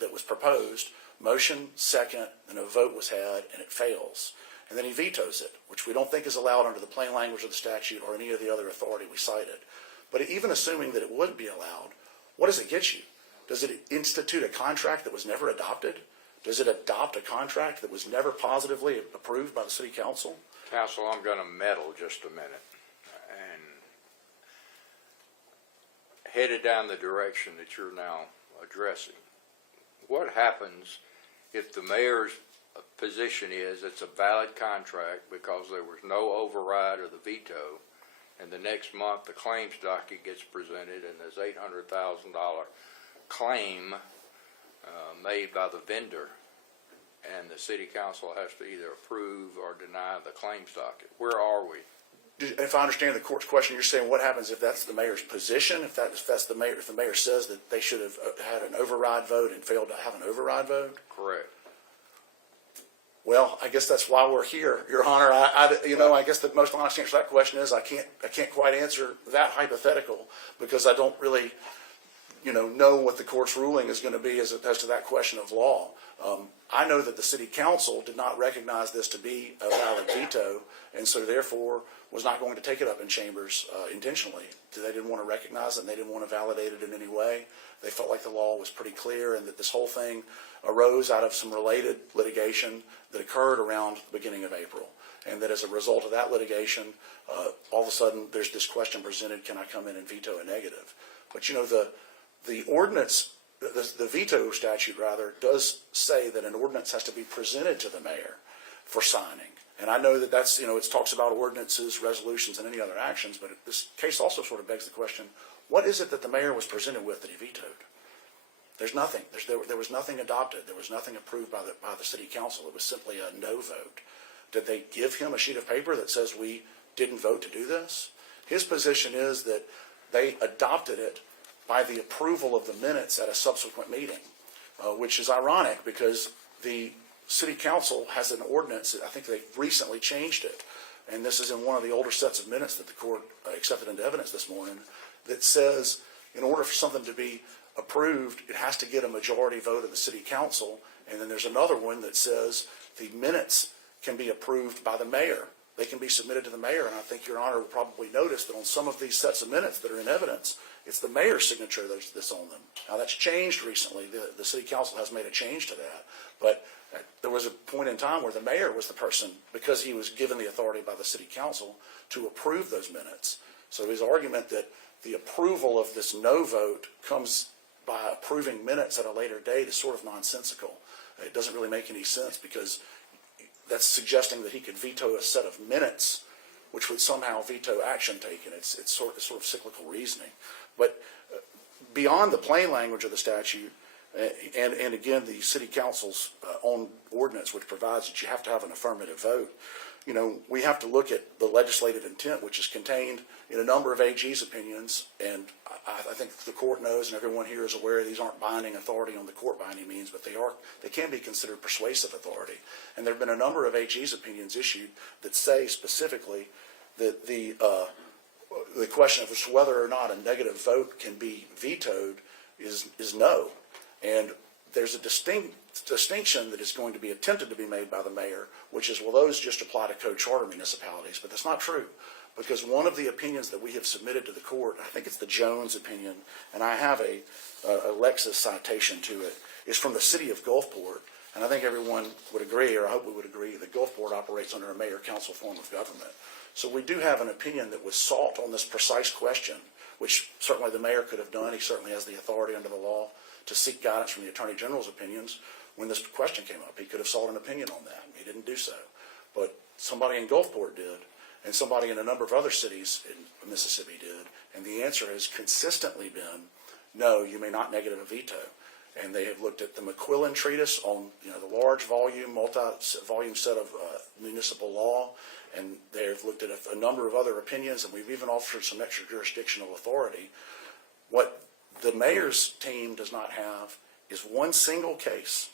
that was proposed, motion, second, then a vote was had, and it fails. And then he vetoes it, which we don't think is allowed under the plain language of the statute or any of the other authority we cited. But even assuming that it would be allowed, what does it get you? Does it institute a contract that was never adopted? Does it adopt a contract that was never positively approved by the city council? Counsel, I'm going to meddle just a minute. And headed down the direction that you're now addressing, what happens if the mayor's position is it's a valid contract because there was no override of the veto, and the next month the claims docket gets presented and there's $800,000 claim made by the vendor, and the city council has to either approve or deny the claims docket? Where are we? If I understand the court's question, you're saying what happens if that's the mayor's position? If that's the mayor, if the mayor says that they should have had an override vote and failed to have an override vote? Correct. Well, I guess that's why we're here, Your Honor. I guess the most honest answer to that question is I can't quite answer that hypothetical because I don't really, know what the court's ruling is going to be as to that question of law. I know that the city council did not recognize this to be a valid veto, and so therefore was not going to take it up in chambers intentionally. They didn't want to recognize it, and they didn't want to validate it in any way. They felt like the law was pretty clear and that this whole thing arose out of some related litigation that occurred around the beginning of April, and that as a result of that litigation, all of a sudden there's this question presented, can I come in and veto a negative? But the ordinance, the veto statute rather, does say that an ordinance has to be presented to the mayor for signing. And I know that that's, it talks about ordinances, resolutions, and any other actions, but this case also sort of begs the question, what is it that the mayor was presented with that he vetoed? There's nothing. There was nothing adopted. There was nothing approved by the city council. It was simply a no vote. Did they give him a sheet of paper that says we didn't vote to do this? His position is that they adopted it by the approval of the minutes at a subsequent meeting, which is ironic because the city council has an ordinance. I think they recently changed it, and this is in one of the older sets of minutes that the court accepted into evidence this morning, that says in order for something to be approved, it has to get a majority vote of the city council. And then there's another one that says the minutes can be approved by the mayor. They can be submitted to the mayor, and I think Your Honor will probably notice that on some of these sets of minutes that are in evidence, it's the mayor's signature that's on them. Now that's changed recently. The city council has made a change to that, but there was a point in time where the mayor was the person, because he was given the authority by the city council to approve those minutes. So his argument that the approval of this no vote comes by approving minutes at a later date is sort of nonsensical. It doesn't really make any sense because that's suggesting that he could veto a set of minutes, which would somehow veto action taken. It's sort of cyclical reasoning. But beyond the plain language of the statute, and again, the city council's own ordinance, which provides that you have to have an affirmative vote, we have to look at the legislative intent, which is contained in a number of AG's opinions, and I think the court knows, and everyone here is aware, these aren't binding authority on the court by any means, but they can be considered persuasive authority. And there have been a number of AG's opinions issued that say specifically that the question of whether or not a negative vote can be vetoed is no. And there's a distinction that is going to be attempted to be made by the mayor, which is, well, those just apply to co-charter municipalities, but that's not true. Because one of the opinions that we have submitted to the court, I think it's the Jones opinion, and I have a Lexis citation to it, is from the city of Gulfport. And I think everyone would agree, or I hope we would agree, that Gulfport operates under a mayor-council form of government. So we do have an opinion that was sought on this precise question, which certainly the mayor could have done. He certainly has the authority under the law to seek guidance from the Attorney General's opinions. When this question came up, he could have sought an opinion on that. He didn't do so. But somebody in Gulfport did, and somebody in a number of other cities in Mississippi did, and the answer has consistently been, no, you may not negative a veto. And they have looked at the McQuillan Treatise on the large volume, multi-volume set of municipal law, and they have looked at a number of other opinions, and we've even offered some extra jurisdictional authority. What the mayor's team does not have is one single case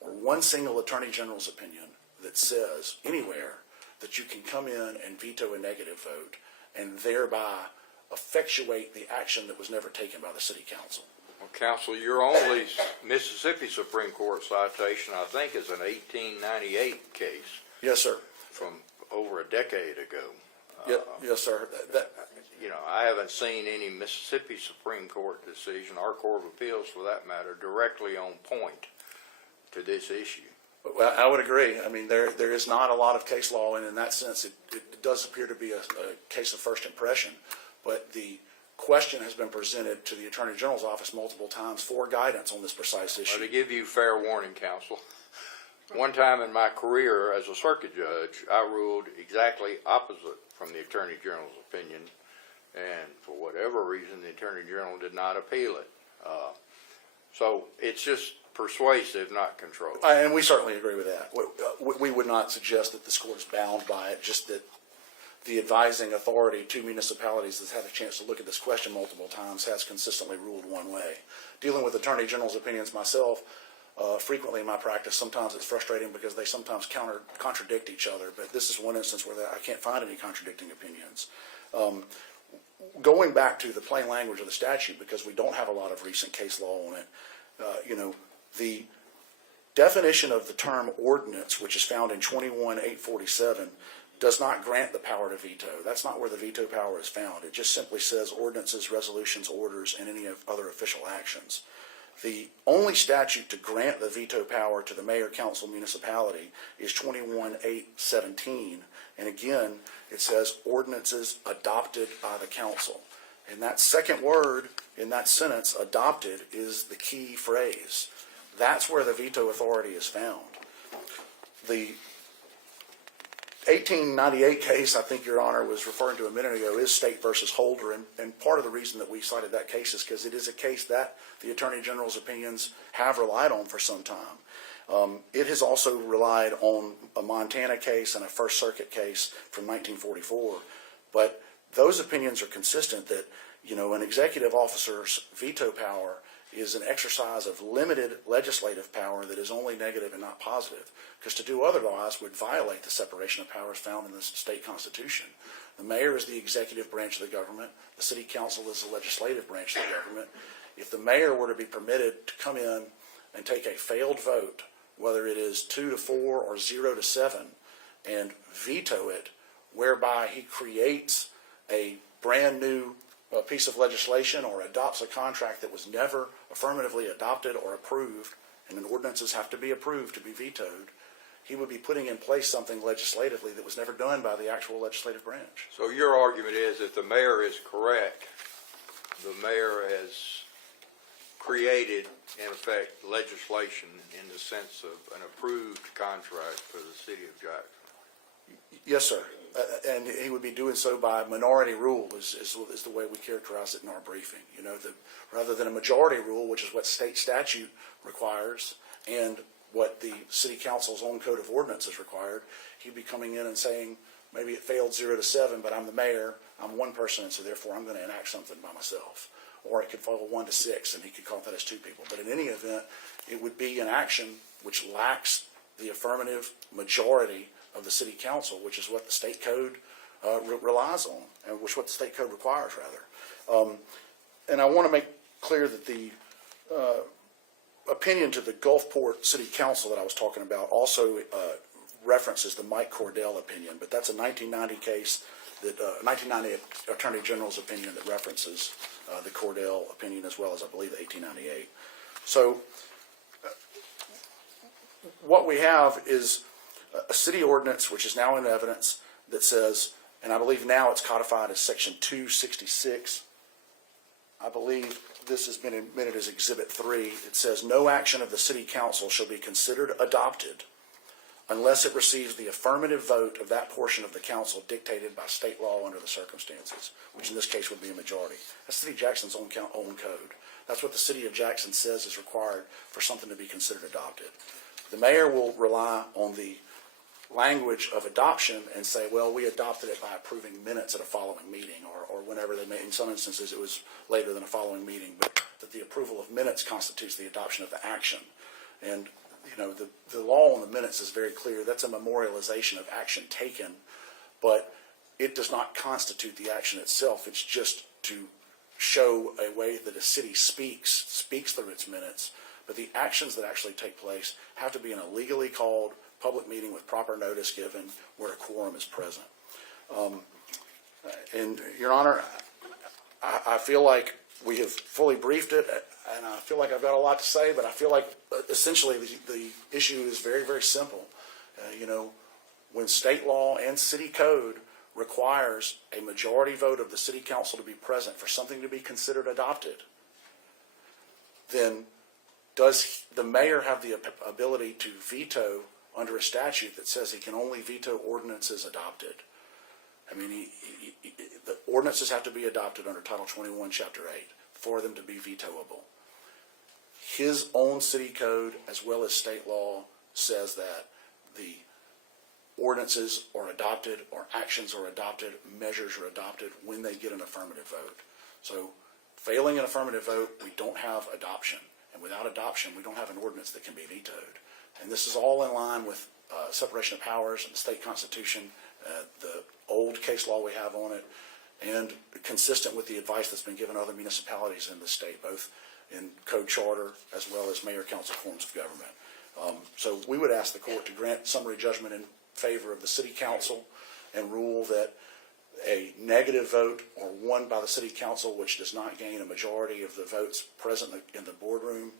or one single Attorney General's opinion that says anywhere that you can come in and veto a negative vote and thereby effectuate the action that was never taken by the city council. Well, counsel, your only Mississippi Supreme Court citation, I think, is an 1898 case Yes, sir. from over a decade ago. Yes, sir. I haven't seen any Mississippi Supreme Court decision, or Court of Appeals for that matter, directly on point to this issue. Well, I would agree. I mean, there is not a lot of case law, and in that sense, it does appear to be a case of first impression. But the question has been presented to the Attorney General's office multiple times for guidance on this precise issue. Well, to give you fair warning, counsel, one time in my career as a circuit judge, I ruled exactly opposite from the Attorney General's opinion, and for whatever reason, the Attorney General did not appeal it. So it's just persuasive, not controlled. And we certainly agree with that. We would not suggest that this court is bound by it, just that the advising authority to municipalities that's had a chance to look at this question multiple times has consistently ruled one way. Dealing with Attorney General's opinions myself, frequently in my practice, sometimes it's frustrating because they sometimes contradict each other, but this is one instance where I can't find any contradicting opinions. Going back to the plain language of the statute, because we don't have a lot of recent case law on it, the definition of the term ordinance, which is found in 21-847, does not grant the power to veto. That's not where the veto power is found. It just simply says ordinances, resolutions, orders, and any other official actions. The only statute to grant the veto power to the mayor, council, municipality is 21-817. And again, it says ordinances adopted by the council. And that second word in that sentence, adopted, is the key phrase. That's where the veto authority is found. The 1898 case, I think Your Honor was referring to a minute ago, is State versus Holder, and part of the reason that we cited that case is because it is a case that the Attorney General's opinions have relied on for some time. It has also relied on a Montana case and a First Circuit case from 1944, but those opinions are consistent that, an executive officer's veto power is an exercise of limited legislative power that is only negative and not positive, because to do otherwise would violate the separation of powers found in the state constitution. The mayor is the executive branch of the government. The city council is the legislative branch of the government. If the mayor were to be permitted to come in and take a failed vote, whether it is 2-4 or 0-7, and veto it, whereby he creates a brand new piece of legislation or adopts a contract that was never affirmatively adopted or approved, and then ordinances have to be approved to be vetoed, he would be putting in place something legislatively that was never done by the actual legislative branch. So your argument is if the mayor is correct, the mayor has created, in effect, legislation in the sense of an approved contract for the city of Jackson. Yes, sir. And he would be doing so by minority rule is the way we characterize it in our briefing. Rather than a majority rule, which is what state statute requires, and what the city council's own code of ordinances required, he'd be coming in and saying, maybe it failed 0-7, but I'm the mayor, I'm one person, and so therefore I'm going to enact something by myself. Or it could fall 1-6, and he could call that as two people. But in any event, it would be an action which lacks the affirmative majority of the city council, which is what the state code relies on, and which what the state code requires, rather. And I want to make clear that the opinion to the Gulfport City Council that I was talking about also references the Mike Cordell opinion, but that's a 1990 case, that 1990 Attorney General's opinion that references the Cordell opinion, as well as, I believe, 1898. So what we have is a city ordinance, which is now in evidence, that says, and I believe now it's codified as Section 266. I believe this has been admitted as Exhibit 3. It says, no action of the city council shall be considered adopted unless it receives the affirmative vote of that portion of the council dictated by state law under the circumstances, which in this case would be a majority. That's City of Jackson's own code. That's what the City of Jackson says is required for something to be considered adopted. The mayor will rely on the language of adoption and say, well, we adopted it by approving minutes at a following meeting, or whenever they may. In some instances it was later than a following meeting, but that the approval of minutes constitutes the adoption of the action. And the law on the minutes is very clear. That's a memorialization of action taken, but it does not constitute the action itself. It's just to show a way that a city speaks through its minutes, but the actions that actually take place have to be in a legally called public meeting with proper notice given where a quorum is present. And Your Honor, I feel like we have fully briefed it, and I feel like I've got a lot to say, but I feel like essentially the issue is very, very simple. When state law and city code requires a majority vote of the city council to be present for something to be considered adopted, then does the mayor have the ability to veto under a statute that says he can only veto ordinances adopted? I mean, the ordinances have to be adopted under Title 21, Chapter 8 for them to be vetoable. His own city code, as well as state law, says that the ordinances are adopted, or actions are adopted, measures are adopted when they get an affirmative vote. So failing an affirmative vote, we don't have adoption. And without adoption, we don't have an ordinance that can be vetoed. And this is all in line with separation of powers and the state constitution, the old case law we have on it, and consistent with the advice that's been given other municipalities in the state, both in code charter as well as mayor council forms of government. So we would ask the court to grant summary judgment in favor of the city council and rule that a negative vote or one by the city council which does not gain a majority of the votes present in the boardroom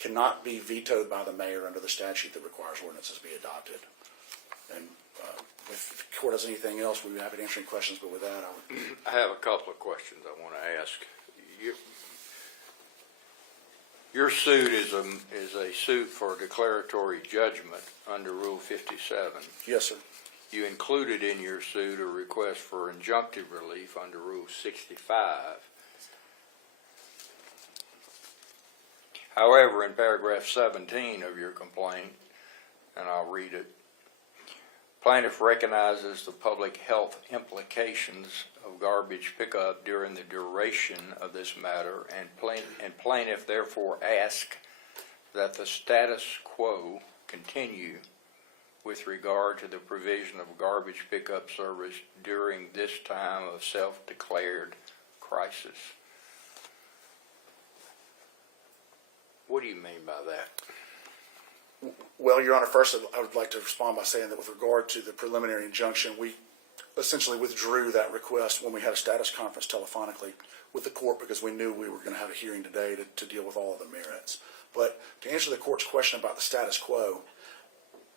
cannot be vetoed by the mayor under the statute that requires ordinances be adopted. And if the court has anything else, we'd be happy to answer any questions, but with that, I would... I have a couple of questions I want to ask. Your suit is a suit for declaratory judgment under Rule 57. Yes, sir. You included in your suit a request for injunctive relief under Rule 65. However, in paragraph 17 of your complaint, and I'll read it, plaintiff recognizes the public health implications of garbage pickup during the duration of this matter, and plaintiff therefore asks that the status quo continue with regard to the provision of garbage pickup service during this time of self-declared crisis. What do you mean by that? Well, Your Honor, first I would like to respond by saying that with regard to the preliminary injunction, we essentially withdrew that request when we had a status conference telephonically with the court because we knew we were going to have a hearing today to deal with all of the merits. But to answer the court's question about the status quo,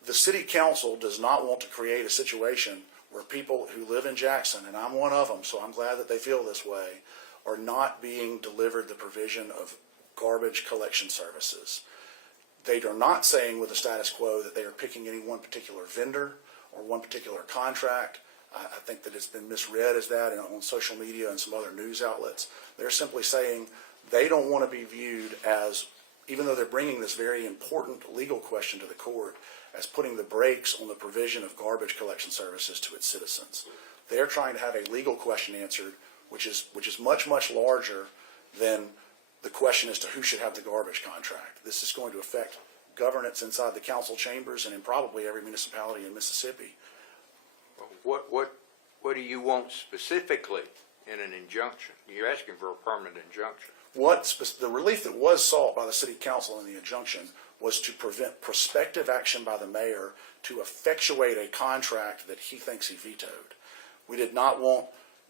the city council does not want to create a situation where people who live in Jackson, and I'm one of them, so I'm glad that they feel this way, are not being delivered the provision of garbage collection services. They are not saying with the status quo that they are picking any one particular vendor or one particular contract. I think that it's been misread as that on social media and some other news outlets. They're simply saying they don't want to be viewed as, even though they're bringing this very important legal question to the court, as putting the brakes on the provision of garbage collection services to its citizens. They're trying to have a legal question answered, which is much, much larger than the question as to who should have the garbage contract. This is going to affect governance inside the council chambers and in probably every municipality in Mississippi. What do you want specifically in an injunction? You're asking for a permanent injunction. The relief that was sought by the city council in the injunction was to prevent prospective action by the mayor to effectuate a contract that he thinks he vetoed. We did not want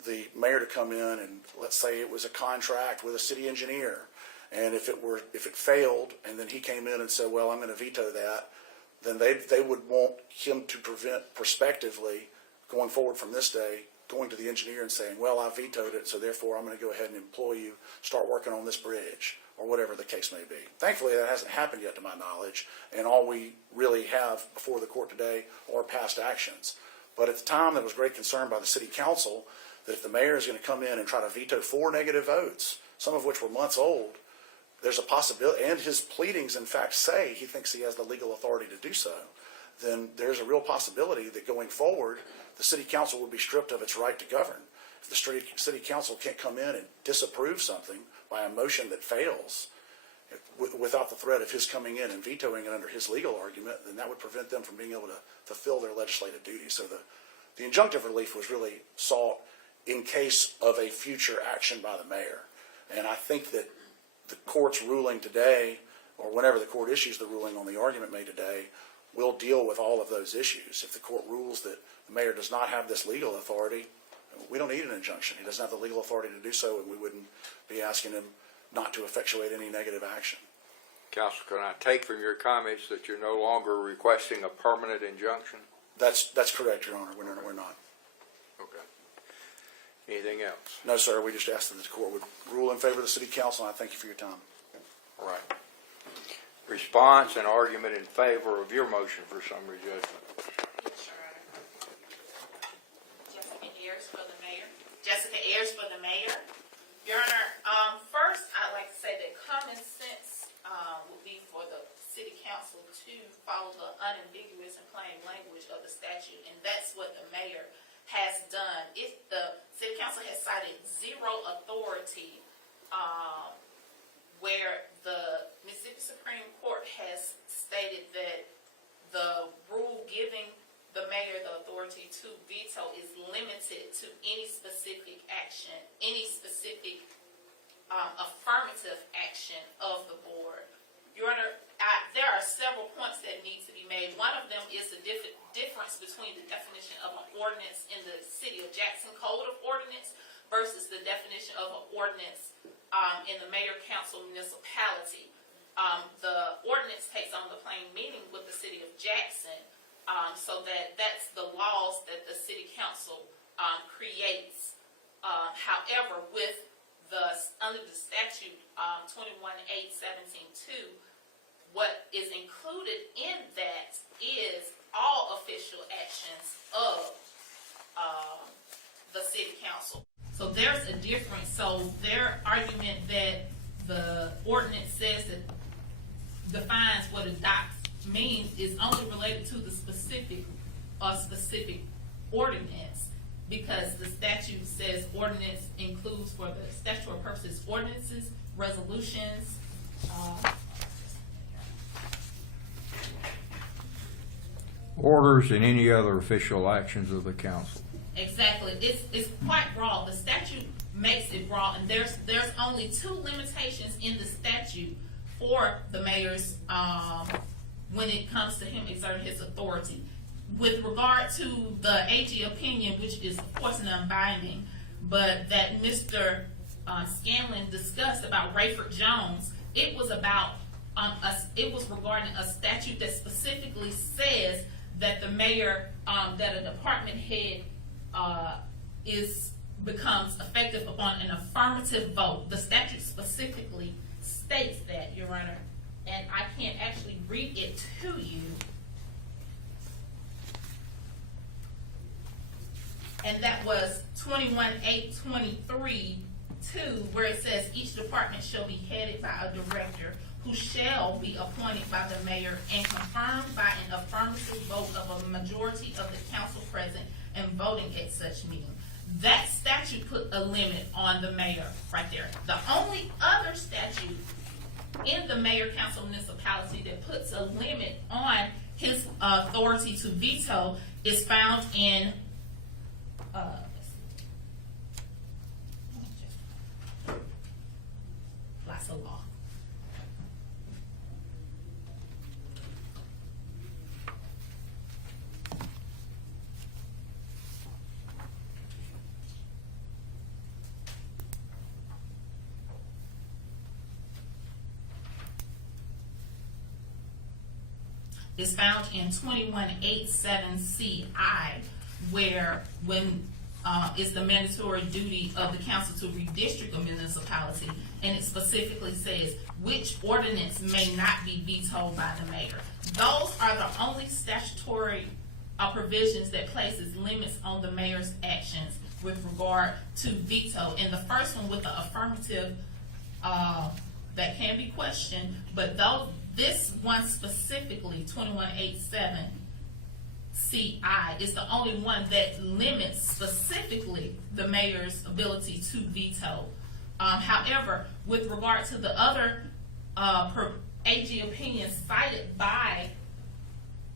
the mayor to come in and, let's say it was a contract with a city engineer, and if it failed and then he came in and said, well, I'm going to veto that, then they would want him to prevent prospectively going forward from this day going to the engineer and saying, well, I vetoed it, so therefore I'm going to go ahead and employ you, start working on this bridge, or whatever the case may be. Thankfully, that hasn't happened yet to my knowledge, and all we really have before the court today are past actions. But at the time, there was great concern by the city council that if the mayor is going to come in and try to veto 4 negative votes, some of which were months old, there's a possibility, and his pleadings in fact say he thinks he has the legal authority to do so, then there's a real possibility that going forward, the city council would be stripped of its right to govern. If the city council can't come in and disapprove something by a motion that fails, without the threat of his coming in and vetoing it under his legal argument, then that would prevent them from being able to fulfill their legislative duties. So the injunctive relief was really sought in case of a future action by the mayor. And I think that the court's ruling today, or whenever the court issues the ruling on the argument made today, will deal with all of those issues. If the court rules that the mayor does not have this legal authority, we don't need an injunction. He doesn't have the legal authority to do so, and we wouldn't be asking him not to effectuate any negative action. Counsel, can I take from your comments that you're no longer requesting a permanent injunction? That's correct, Your Honor. We're not. Okay. Anything else? No, sir. We just asked that the court would rule in favor of the city council, and I thank you for your time. All right. Response and argument in favor of your motion for summary judgment. Jessica Ayers for the mayor. Your Honor, first I'd like to say that common sense would be for the city council to follow the unambiguous and plain language of the statute, and that's what the mayor has done. If the city council has cited zero authority where the Mississippi Supreme Court has stated that the rule giving the mayor the authority to veto is limited to any specific action, any specific affirmative action of the board. Your Honor, there are several points that need to be made. One of them is the difference between the definition of an ordinance in the City of Jackson Code of Ordinance versus the definition of an ordinance in the mayor council municipality. The ordinance takes on the plain meaning with the City of Jackson. So that's the laws that the city council creates. However, with under the statute 21-8-17-2, what is included in that is all official actions of the city council. So there's a difference. So their argument that the ordinance says that defines what adopt means is only related to the specific ordinance, because the statute says ordinance includes, for the statutory purposes, ordinances, resolutions, Orders and any other official actions of the council. Exactly. It's quite broad. The statute makes it broad, and there's only two limitations in the statute for the mayor's when it comes to him exerting his authority. With regard to the AG opinion, which is of course non-binding, but that Mr. Scanlon discussed about Rayford Jones, it was about it was regarding a statute that specifically says that the mayor, that a department head becomes effective upon an affirmative vote. The statute specifically states that, Your Honor, and I can't actually read it to you. And that was 21-8-23-2, where it says each department shall be headed by a director who shall be appointed by the mayor and confirmed by an affirmative vote of a majority of the council present and voting at such meeting. That statute put a limit on the mayor right there. The only other statute in the mayor council municipality that puts a limit on his authority to veto is found in lots of law. Is found in 21-8-7-CI, where when is the mandatory duty of the council to redistrict a municipality, and it specifically says which ordinance may not be vetoed by the mayor. Those are the only statutory provisions that places limits on the mayor's actions with regard to veto. And the first one with the affirmative that can be questioned, but though this one specifically, 21-8-7-CI, is the only one that limits specifically the mayor's ability to veto. However, with regard to the other AG opinions cited by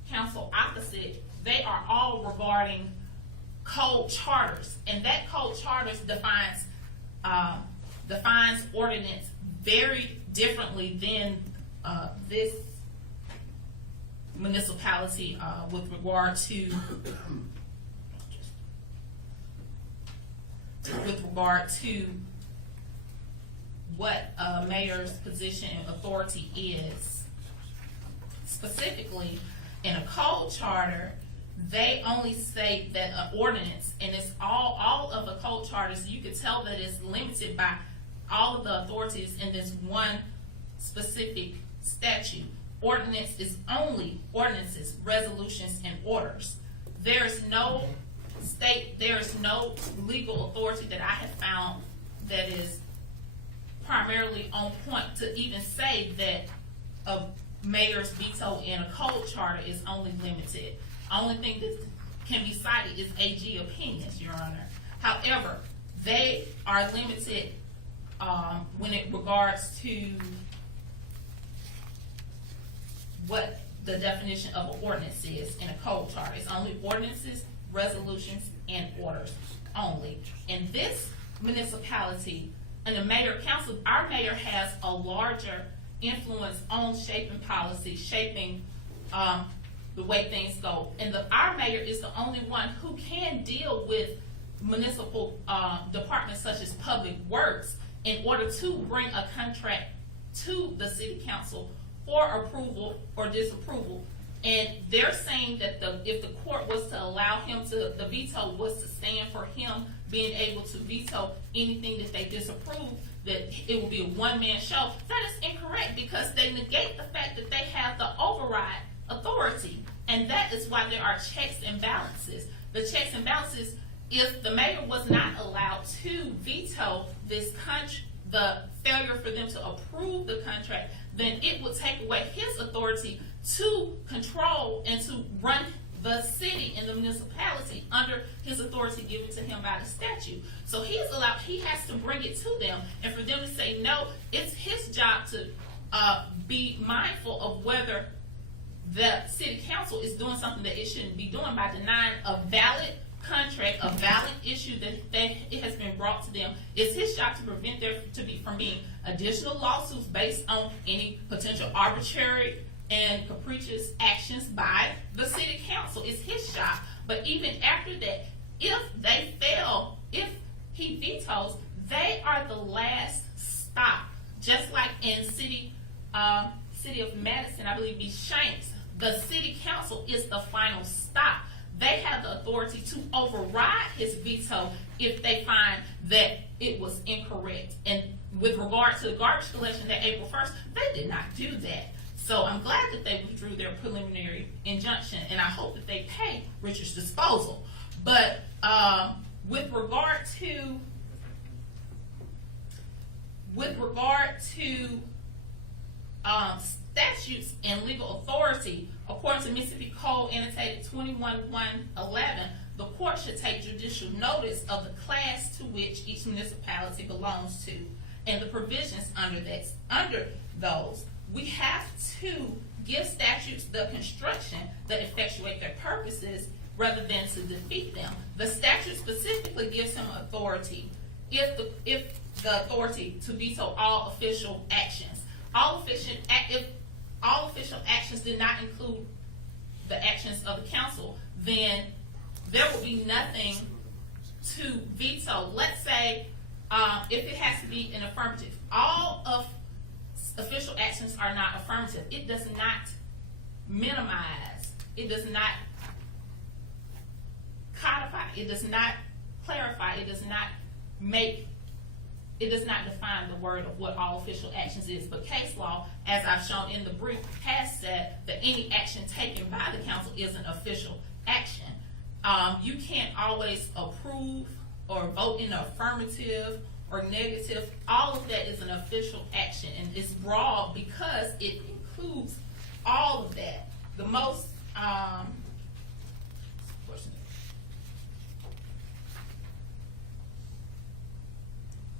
council opposite, they are all regarding code charters, and that code charters defines ordinance very differently than this municipality with regard to what a mayor's position and authority is. Specifically, in a code charter, they only state that an ordinance, and it's all of the code charters, you could tell that it's limited by all of the authorities in this one specific statute. Ordinance is only ordinances, resolutions, and orders. There is no legal authority that I have found that is primarily on point to even say that a mayor's veto in a code charter is only limited. Only thing that can be cited is AG opinions, Your Honor. However, they are limited when it regards to what the definition of an ordinance is in a code charter. It's only ordinances, resolutions, and orders only. In this municipality, and the mayor council, our mayor has a larger influence on shaping policy, shaping the way things go. And our mayor is the only one who can deal with municipal departments such as public works in order to bring a contract to the city council for approval or disapproval. And they're saying that if the court was to allow him to, the veto was to stand for him being able to veto anything that they disapprove, that it will be a one-man show. That is incorrect, because they negate the fact that they have the override authority. And that is why there are checks and balances. The checks and balances, if the mayor was not allowed to veto this the failure for them to approve the contract, then it would take away his authority to control and to run the city and the municipality under his authority given to him by the statute. So he has to bring it to them, and for them to say no, it's his job to be mindful of whether the city council is doing something that it shouldn't be doing by denying a valid contract, a valid issue that it has been brought to them. It's his job to prevent there from being additional lawsuits based on any potential arbitrary and capricious actions by the city council. It's his job. But even after that, if they fail, if he vetoes, they are the last stop. Just like in city of Madison, I believe be Shanks, the city council is the final stop. They have the authority to override his veto if they find that it was incorrect. And with regard to the garbage collection that April 1st, they did not do that. So I'm glad that they withdrew their preliminary injunction, and I hope that they pay Richard's disposal. But with regard to statutes and legal authority, according to Mississippi Code annotated 21-111, the court should take judicial notice of the class to which each municipality belongs to and the provisions under those. We have to give statutes the construction that effectuate their purposes rather than to defeat them. The statute specifically gives him authority if the authority to veto all official actions. If all official actions did not include the actions of the council, then there will be nothing to veto. Let's say if it has to be an affirmative, all of official actions are not affirmative. It does not minimize. It does not codify. It does not clarify. It does not define the word of what all official actions is. But case law, as I've shown in the brief, has said that any action taken by the council is an official action. You can't always approve or vote in the affirmative or negative. All of that is an official action, and it's broad because it includes all of that. The most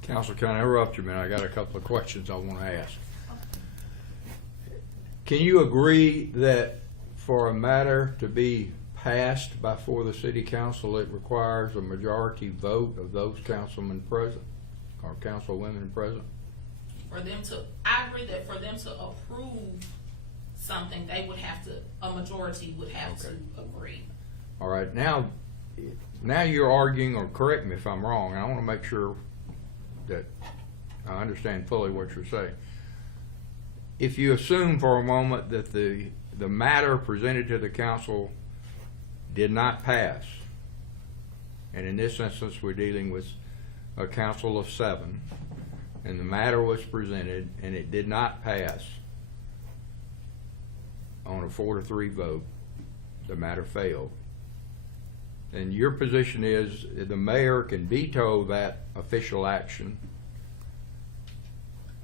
Counsel, can I interrupt you a minute? I got a couple of questions I want to ask. Can you agree that for a matter to be passed before the city council, it requires a majority vote of those councilmen present, or councilwomen present? For them to, I agree that for them to approve something, they would have to, a majority would have to agree. All right, now you're arguing, or correct me if I'm wrong, and I want to make sure that I understand fully what you're saying. If you assume for a moment that the matter presented to the council did not pass, and in this instance we're dealing with a council of 7, and the matter was presented and it did not pass on a 4-3 vote, the matter failed. And your position is the mayor can veto that official action,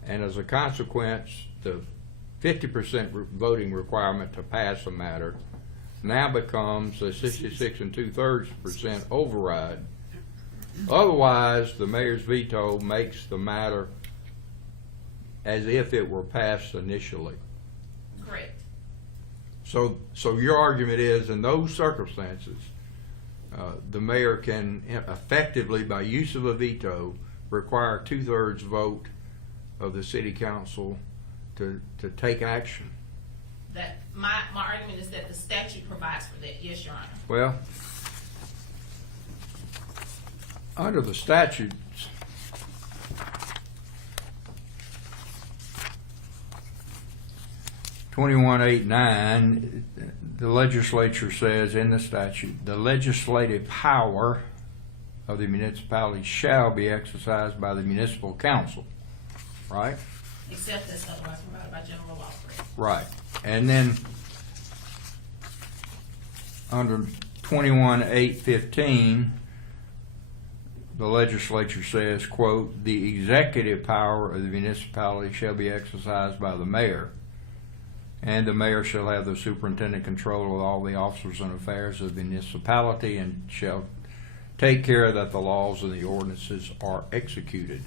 and as a consequence, the 50% voting requirement to pass a matter now becomes a 66 2/3% override. Otherwise, the mayor's veto makes the matter as if it were passed initially. Correct. So your argument is, in those circumstances, the mayor can effectively, by use of a veto, require a 2/3 vote of the city council to take action. That my argument is that the statute provides for that. Yes, Your Honor. Well, under the statutes, (2189), the legislature says in the statute, the legislative power of the municipality shall be exercised by the municipal council, right? Except as otherwise provided by general law. Correct. Right. And then under 21.815, the legislature says, quote, the executive power of the municipality shall be exercised by the mayor, and the mayor shall have the superintendent control of all the officers and affairs of the municipality and shall take care that the laws and the ordinances are executed.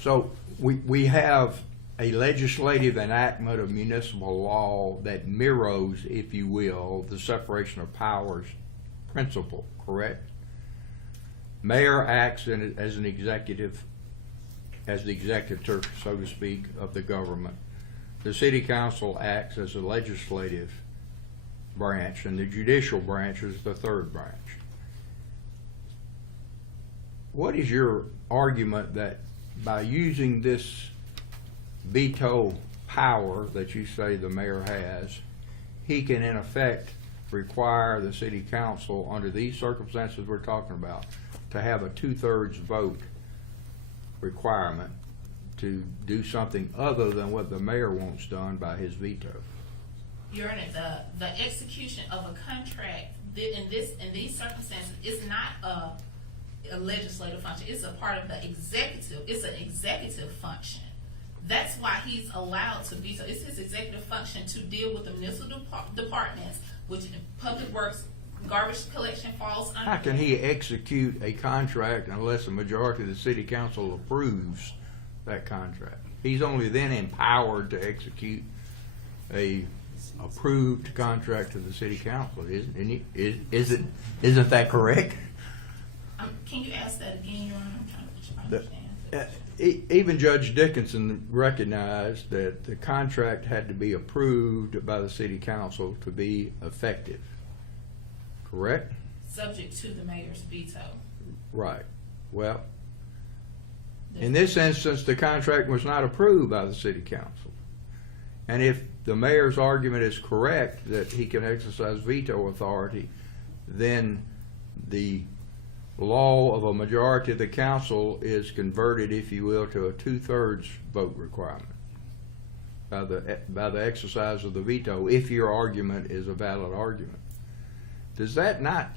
So we have a legislative enactment of municipal law that mirrors, if you will, the separation of powers principle, correct? Mayor acts as an executive, as the executive, so to speak, of the government. The city council acts as a legislative branch, and the judicial branch is the third branch. What is your argument that by using this veto power that you say the mayor has, he can in effect require the city council, under these circumstances we're talking about, to have a 2/3 vote requirement to do something other than what the mayor wants done by his veto? Your Honor, the execution of a contract in these circumstances is not a legislative function. It's a part of the executive. It's an executive function. That's why he's allowed to veto. It's his executive function to deal with the municipal departments, which public works, garbage collection falls under. How can he execute a contract unless a majority of the city council approves that contract? He's only then empowered to execute a approved contract to the city council, isn't he? Isn't that correct? Can you ask that again, Your Honor? I'm trying to understand. Even Judge Dickinson recognized that the contract had to be approved by the city council to be effective, correct? Subject to the mayor's veto. Right. Well, in this instance, the contract was not approved by the city council. And if the mayor's argument is correct that he can exercise veto authority, then the law of a majority of the council is converted, if you will, to a 2/3 vote requirement by the exercise of the veto, if your argument is a valid argument. Does that not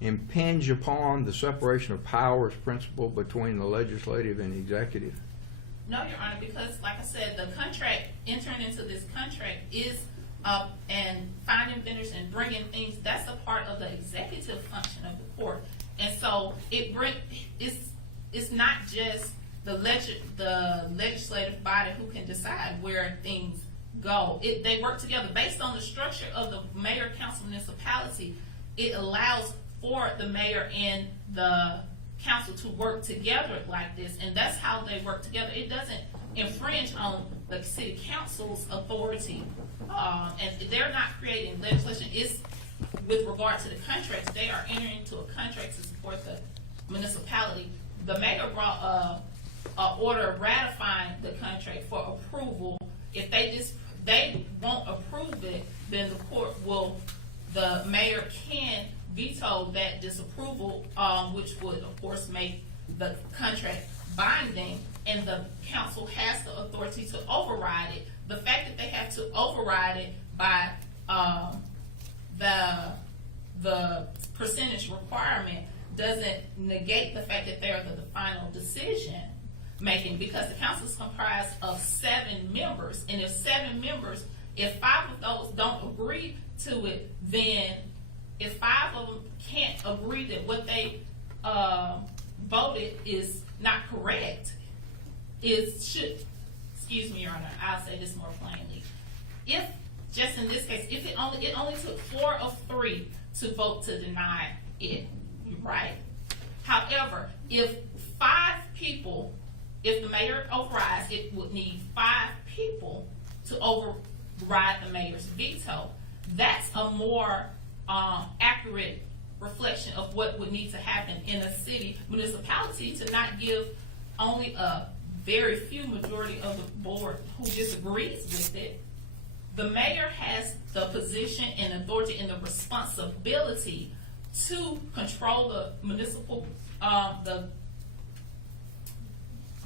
impinge upon the separation of powers principle between the legislative and executive? No, Your Honor, because like I said, the contract, entering into this contract is and finding vendors and bringing things, that's a part of the executive function of the court. And so it's not just the legislative body who can decide where things go. They work together based on the structure of the mayor council municipality. It allows for the mayor and the council to work together like this, and that's how they work together. It doesn't infringe on the city council's authority, and they're not creating legislation. It's with regard to the contracts. They are entering into a contract to support the municipality. The mayor brought a order ratifying the contract for approval. If they won't approve it, then the mayor can veto that disapproval, which would of course make the contract binding, and the council has the authority to override it. The fact that they have to override it by the percentage requirement doesn't negate the fact that they're the final decision making, because the council is comprised of 7 members, and if 7 members, if 5 of those don't agree to it, then if 5 of them can't agree that what they voted is not correct, excuse me, Your Honor, I'll say this more plainly. If, just in this case, if it only took 4 of 3 to vote to deny it, right? However, if 5 people, if the mayor overrides, it would need 5 people to override the mayor's veto. That's a more accurate reflection of what would need to happen in a city municipality, to not give only a very few majority of the board who disagrees with it. The mayor has the position and authority and the responsibility to control the municipal,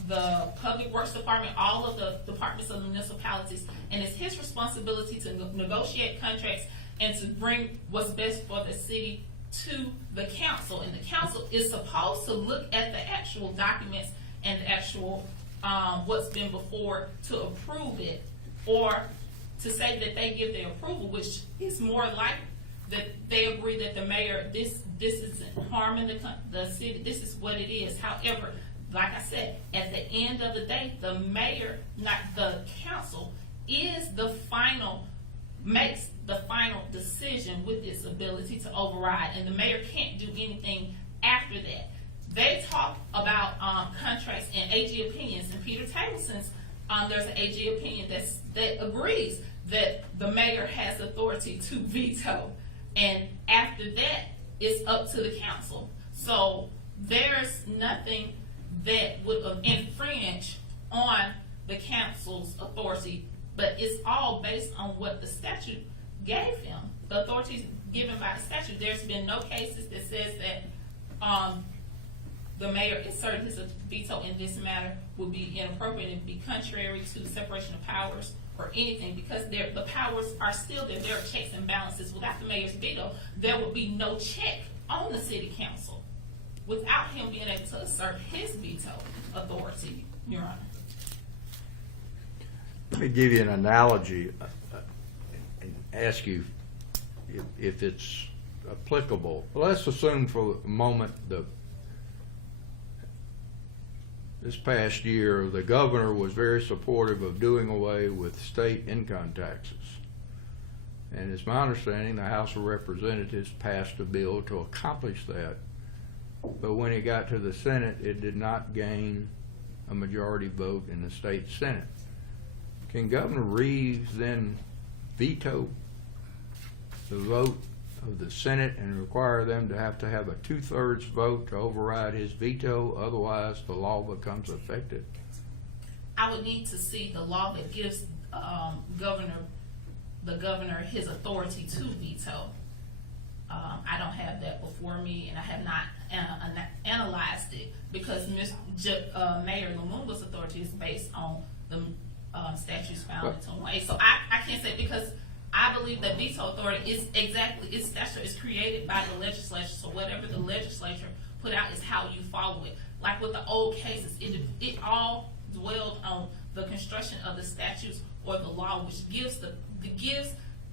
the public works department, all of the departments of the municipalities, and it's his responsibility to negotiate contracts and to bring what's best for the city to the council. And the council is supposed to look at the actual documents and the actual what's been before to approve it, or to say that they give their approval, which is more like that they agree that the mayor, this isn't harming the city, this is what it is. However, like I said, at the end of the day, the mayor, not the council, is the final, makes the final decision with this ability to override, and the mayor can't do anything after that. They talk about contracts and AG opinions, and Peter Tableton's, there's an AG opinion that agrees that the mayor has authority to veto, and after that, it's up to the council. So there's nothing that would infringe on the council's authority, but it's all based on what the statute gave him. The authority is given by the statute. There's been no cases that says that the mayor asserting his veto in this matter would be inappropriate and be contrary to separation of powers or anything, because the powers are still there. There are checks and balances. Without the mayor's veto, there would be no check on the city council without him being able to assert his veto authority, Your Honor. Let me give you an analogy and ask you if it's applicable. Let's assume for a moment this past year, the governor was very supportive of doing away with state income taxes. And it's my understanding the House of Representatives passed a bill to accomplish that. But when it got to the Senate, it did not gain a majority vote in the state Senate. Can Governor Reeves then veto the vote of the Senate and require them to have a 2/3 vote to override his veto? Otherwise, the law becomes effective. I would need to see the law that gives the governor his authority to veto. I don't have that before me, and I have not analyzed it, because Mayor Lumumba's authority is based on the statutes found in 21A. So I can't say, because I believe that veto authority is it's created by the legislature. So whatever the legislature put out is how you follow it. Like with the old cases, it all dwelled on the construction of the statutes or the law, which gives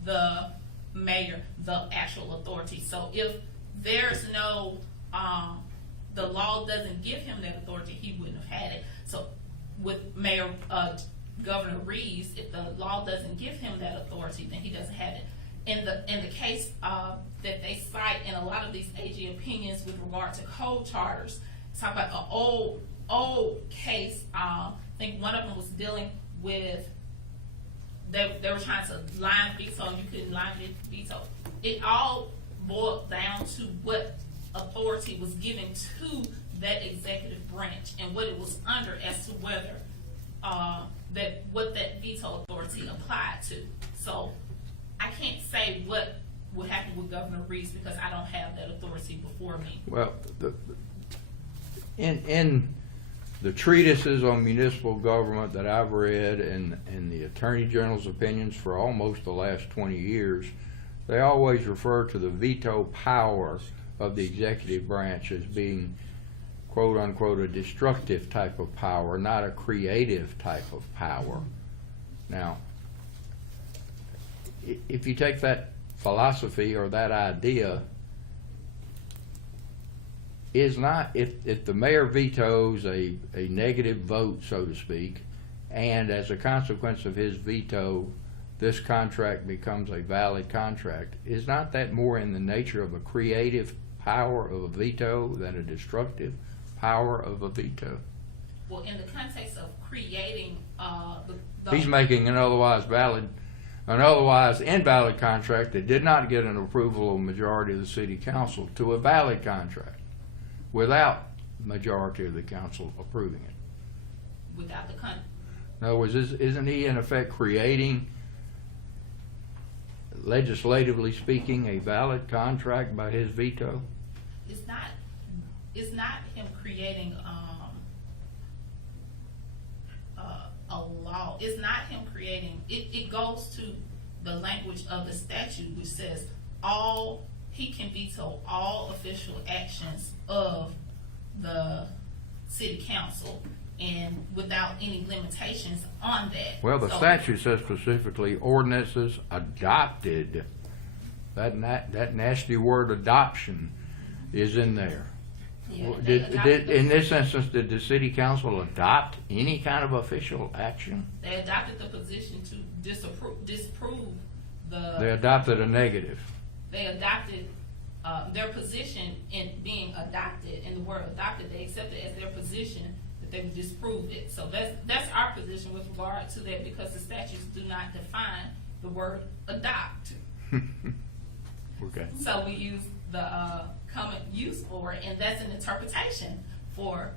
the mayor the actual authority. So if there's no, the law doesn't give him that authority, he wouldn't have had it. So with Mayor Governor Reeves, if the law doesn't give him that authority, then he doesn't have it. In the case that they cite in a lot of these AG opinions with regard to code charters, talk about an old case. I think one of them was dealing with they were trying to line veto, and you couldn't line veto. It all boiled down to what authority was given to that executive branch and what it was under as to whether what that veto authority applied to. So I can't say what would happen with Governor Reeves because I don't have that authority before me. Well, in the treatises on municipal government that I've read and the Attorney General's opinions for almost the last 20 years, they always refer to the veto power of the executive branch as being, quote unquote, a destructive type of power, not a creative type of power. Now, if you take that philosophy or that idea, is not, if the mayor vetoes a negative vote, so to speak, and as a consequence of his veto, this contract becomes a valid contract, is not that more in the nature of a creative power of a veto than a destructive power of a veto? Well, in the context of creating He's making an otherwise invalid contract that did not get an approval of a majority of the city council to a valid contract without majority of the council approving it. without the In other words, isn't he in effect creating, legislatively speaking, a valid contract by his veto? It's not him creating a law. It's not him creating. It goes to the language of the statute, which says he can veto all official actions of the city council, and without any limitations on that. Well, the So- statute says specifically ordinances adopted. That nasty word adoption is in there. Yeah, they adopted In this instance, did the city council adopt any kind of official action? They adopted the position to disprove the. They adopted a negative. They adopted their position in being adopted, and the word adopted, they accepted as their position that they would disprove it. So that's our position with regard to that, because the statutes do not define the word adopt. Okay. So we use the common use for it, and that's an interpretation for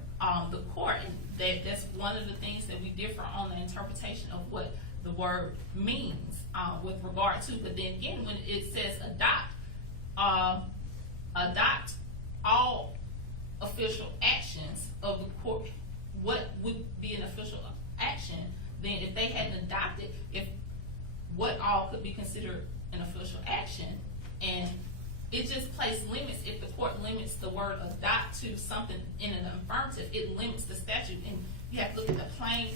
the court. And that's one of the things that we differ on, the interpretation of what the word means with regard to. But then again, when it says adopt all official actions of the court, what would be an official action? Then if they hadn't adopted, what all could be considered an official action? And it just placed limits. If the court limits the word adopt to something in an affirmative, it limits the statute, and you have to look at the plain,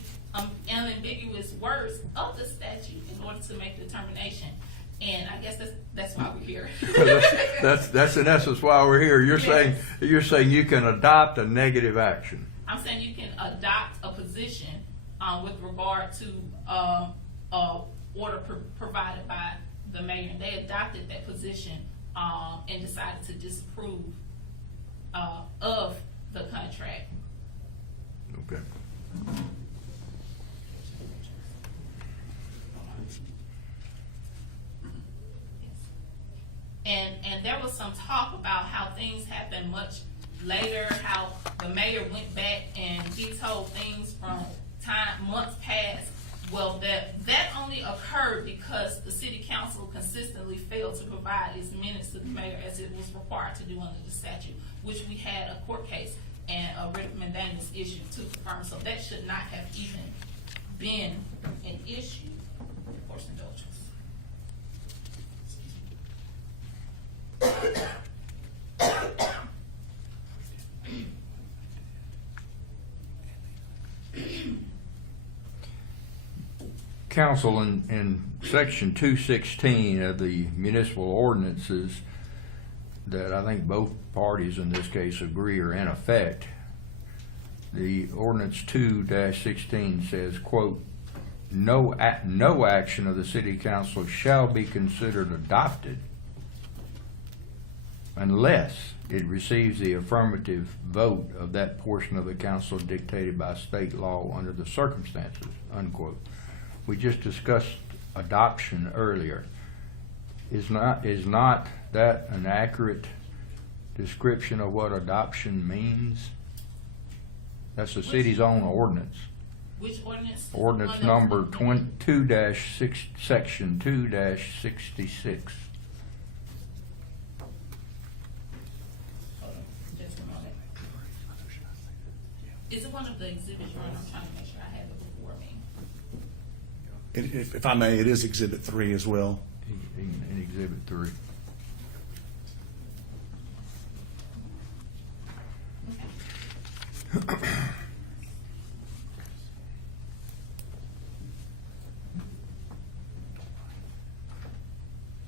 unambiguous words of the statute in order to make the determination. And I guess that's why we're here. that's in essence why we're here. You're Yes. saying you can adopt a negative action. I'm saying you can adopt a position with regard to order provided by the mayor. And they adopted that position and decided to disapprove of the contract. Okay. And there was some talk about how things happened much later, how the mayor went back and vetoed things from months past. Well, that only occurred because the city council consistently failed to provide its minutes to the mayor as it was required to do under the statute, which we had a court case and a writ of mandamus issued to confirm. So that should not have even been an issue. Of course, indulgence. Council, in section 216 of the municipal ordinances that I think both parties in this case agree are in effect, the ordinance 2-16 says, quote, no action of the city council shall be considered adopted unless it receives the affirmative vote of that portion of the council dictated by state law under the circumstances, unquote. We just discussed adoption earlier. Is not that an accurate description of what adoption means? That's the city's own ordinance. Which ordinance? Ordinance number 2-6, section 2-66. Hold on, just a moment. Is it one of the exhibits, Your Honor? I'm trying to make sure I have it before me. If I may, it is Exhibit 3 as well. In Exhibit 3.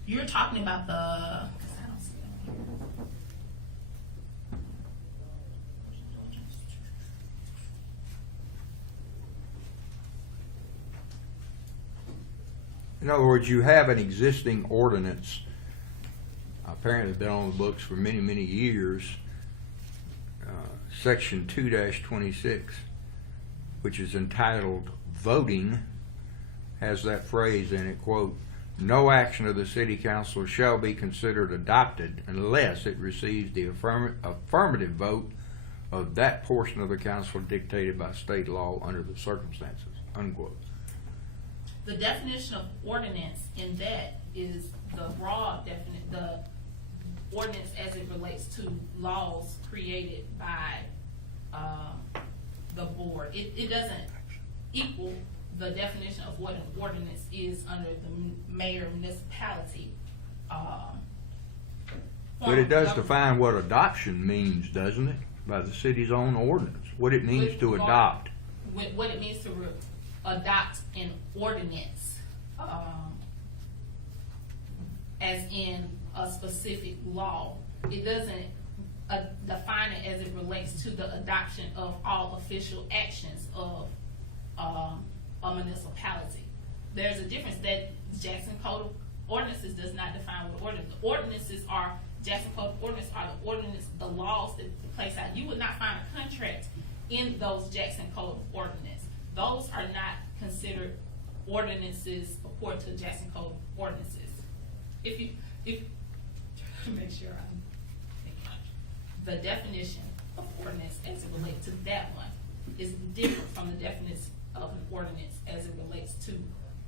You're talking about the, 'cause I don't see it on here. In other words, you have an existing ordinance, apparently been on the books for many, many years, section 2-26, which is entitled Voting, has that phrase in it, quote, no action of the city council shall be considered adopted unless it receives the affirmative vote of that portion of the council dictated by state law under the circumstances, unquote. The definition of ordinance in that is the broad the ordinance as it relates to laws created by the board. It doesn't equal the definition of what an ordinance is under the mayor municipality. But it does define what adoption means, doesn't it? By the city's own ordinance, what it means to adopt. What it means to adopt an ordinance, as in a specific law. It doesn't define it as it relates to the adoption of all official actions of a municipality. There's a difference. That Jackson Code of Ordinances does not define what ordinances are. Jackson Code of Ordinances are the laws that place out. You would not find a contract in those Jackson Code of Ordinances. Those are not considered ordinances according to Jackson Code of Ordinances. If to make sure I'm thinking right, the definition of ordinance as it relates to that one is different from the definition of an ordinance as it relates to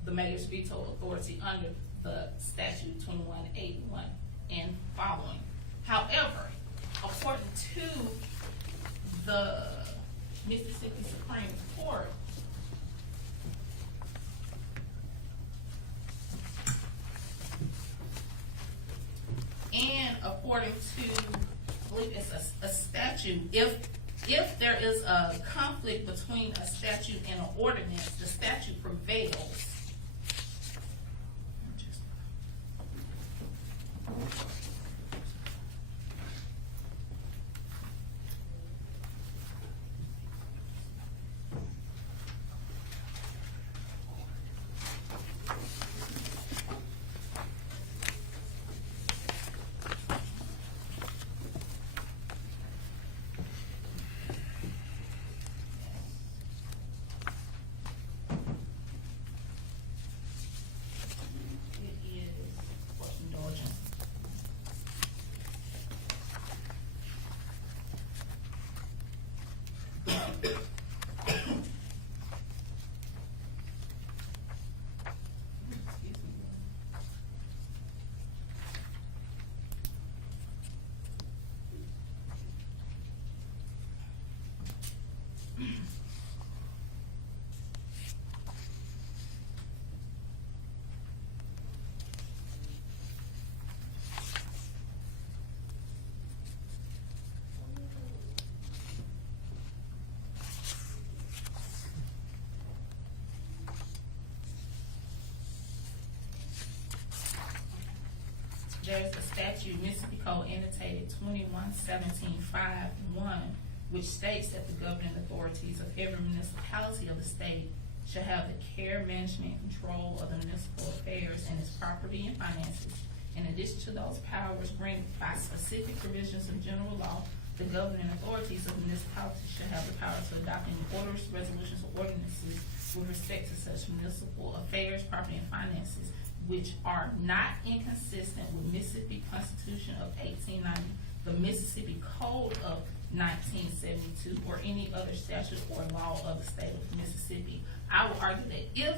the mayor's veto authority under the statute 2181 and following. However, according to the Mississippi Supreme Court, and according to, I believe it's a statute, if there is a conflict between a statute and an ordinance, the statute prevails. There's a statute, Mississippi Code annotated 2117.5.1, which states that the governing authorities of every municipality of the state shall have the care, management, and control of the municipal affairs and its property and finances. In addition to those powers granted by specific provisions of general law, the governing authorities of the municipality shall have the power to adopt any orders, resolutions, or ordinances with respect to such municipal affairs, property, and finances, which are not inconsistent with Mississippi Constitution of 1890, the Mississippi Code of 1972, or any other statute or law of the state of Mississippi. I would argue that if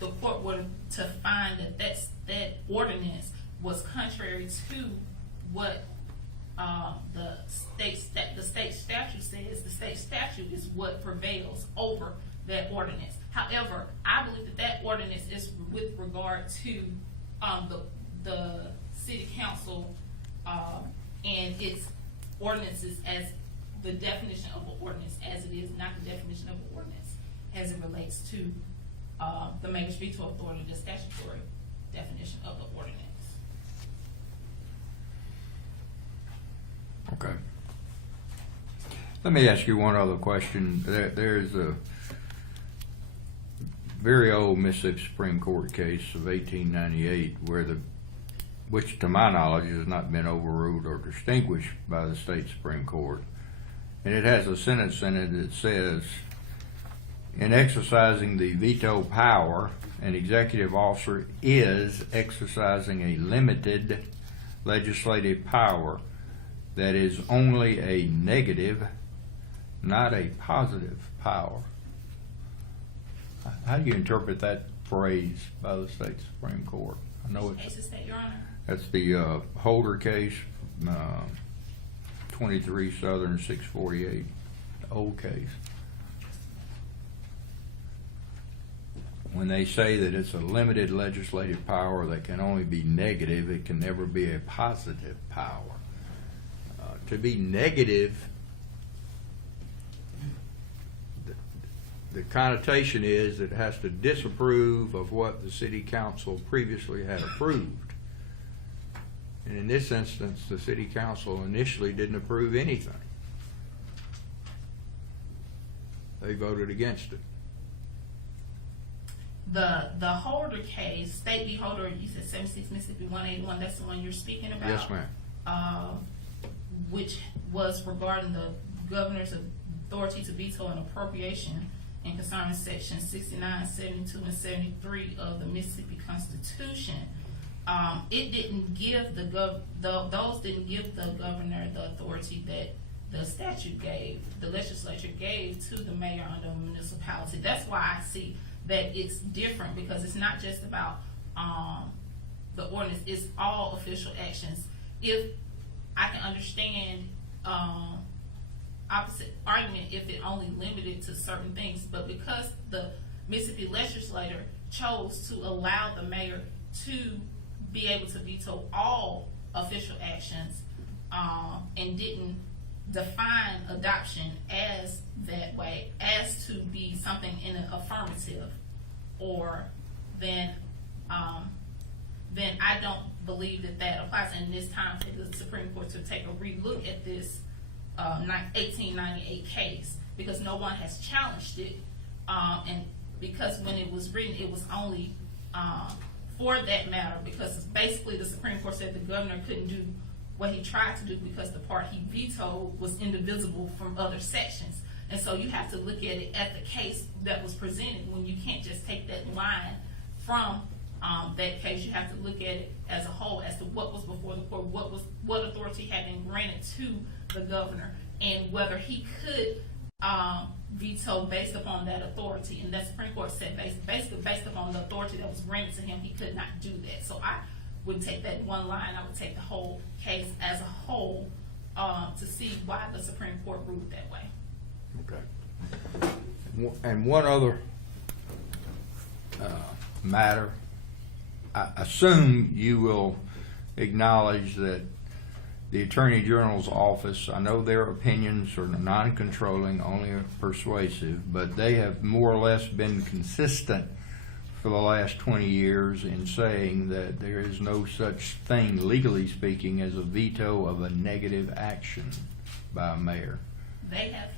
the court were to find that that ordinance was contrary to what the state statute says, the state statute is what prevails over that ordinance. However, I believe that ordinance is with regard to the city council and its ordinances as the definition of an ordinance as it is, not the definition of an ordinance as it relates to the mayor's veto authority, the statutory definition of the ordinance. Okay. Let me ask you one other question. There's a very old Mississippi Supreme Court case of 1898 which to my knowledge has not been overruled or distinguished by the state Supreme Court. And it has a sentence in it that says, in exercising the veto power, an executive officer is exercising a limited legislative power that is only a negative, not a positive power. How do you interpret that phrase by the state Supreme Court? I know Which case is that, Your Honor? that's the Holder case, 23 Southern 648, the old case. When they say that it's a limited legislative power that can only be negative, it can never be a positive power. To be negative, the connotation is it has to disapprove of what the city council previously had approved. And in this instance, the city council initially didn't approve anything. They voted against it. The Holder case, State v. Holder, you said 76 Mississippi 181, that's the one you're speaking about? Yes, ma'am. Which was regarding the governor's authority to veto an appropriation and concerning section 69, 72, and 73 of the Mississippi Constitution. It didn't give those didn't give the governor the authority that the statute gave, the legislature gave to the mayor under a municipality. That's why I see that it's different, because it's not just about the ordinance, it's all official actions. If I can understand opposite argument if it only limited to certain things, but because the Mississippi legislature chose to allow the mayor to be able to veto all official actions and didn't define adoption as that way, as to be something in an affirmative, or then I don't believe that applies. And this time for the Supreme Court to take a re-look at this 1898 case, because no one has challenged it, and because when it was written, it was only for that matter, because basically the Supreme Court said the governor couldn't do what he tried to do because the part he vetoed was indivisible from other sections. And so you have to look at it at the case that was presented. When you can't just take that line from that case, you have to look at it as a whole, as to what was before the court, what authority had been granted to the governor, and whether he could veto based upon that authority. And the Supreme Court said basically based upon the authority that was granted to him, he could not do that. So I would take that one line, I would take the whole case as a whole to see why the Supreme Court ruled that way. Okay. And one other matter, I assume you will acknowledge that the Attorney General's office, I know their opinions are non-controlling, only persuasive, but they have more or less been consistent for the last 20 years in saying that there is no such thing, legally speaking, as a veto of a negative action by a mayor. They have,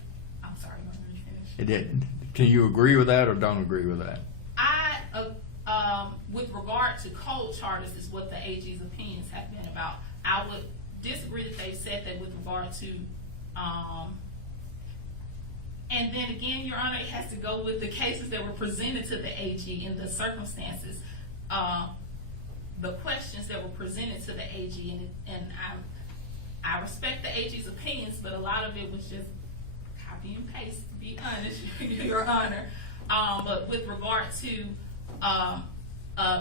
I'm sorry, let me finish. It didn't. Can you agree with that or don't agree with that? With regard to code charters is what the AG's opinions have been about. I would disagree that they said that with regard to, and then again, Your Honor, it has to go with the cases that were presented to the AG in the circumstances, the questions that were presented to the AG, and I respect the AG's opinions, but a lot of it was just copy and paste, to be honest, Your Honor. But with regard to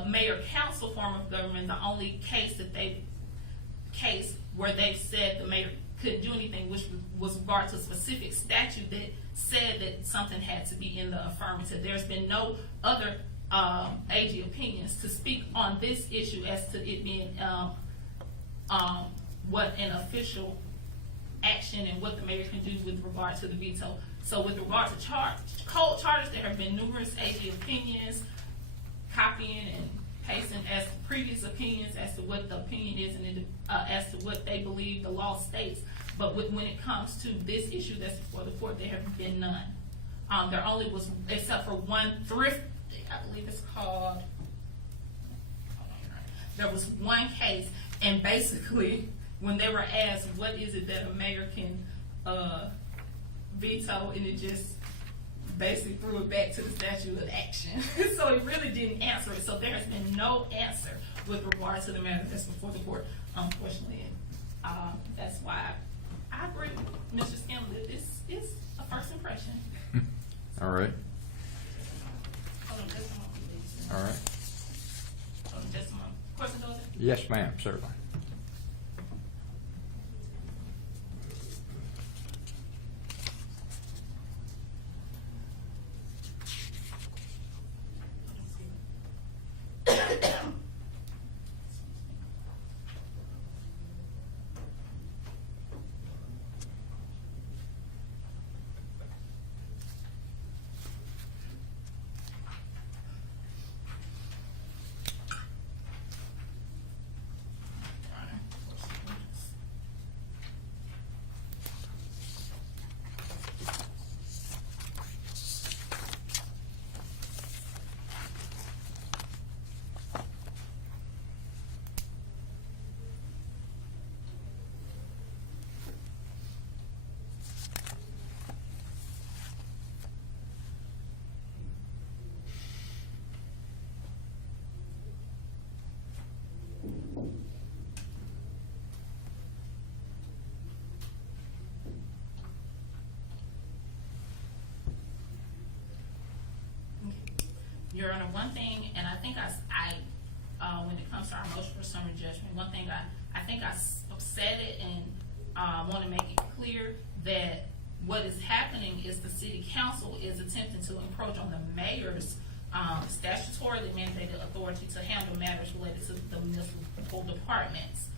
mayor-council form of government, the only case where they said the mayor couldn't do anything, which was regard to a specific statute that said that something had to be in the affirmative. There's been no other AG opinions to speak on this issue as to it being what an official action and what the mayor can do with regard to the veto. So with regard to code charters, there have been numerous AG opinions, copying and pasting as previous opinions as to what the opinion is and as to what they believe the law states. But when it comes to this issue that's before the court, there have been none. There only was, except for one thrift, I believe it's called, there was one case, and basically when they were asked what is it that a mayor can veto, and it just basically threw it back to the statute of action. So it really didn't answer it. So there has been no answer with regard to the matter that's before the court, unfortunately. That's why I agree with Mr. Scanlon that this is a first impression. All right. Hold on just a moment, please. All right. Hold on just a moment. Question, Dozer? Yes, ma'am, certainly. Your Honor, one thing, and I think I when it comes to our motion for summary judgment, one thing I think I said it and want to make it clear that what is happening is the city council is attempting to encroach on the mayor's statutorily mandated authority to handle matters related to the municipal departments.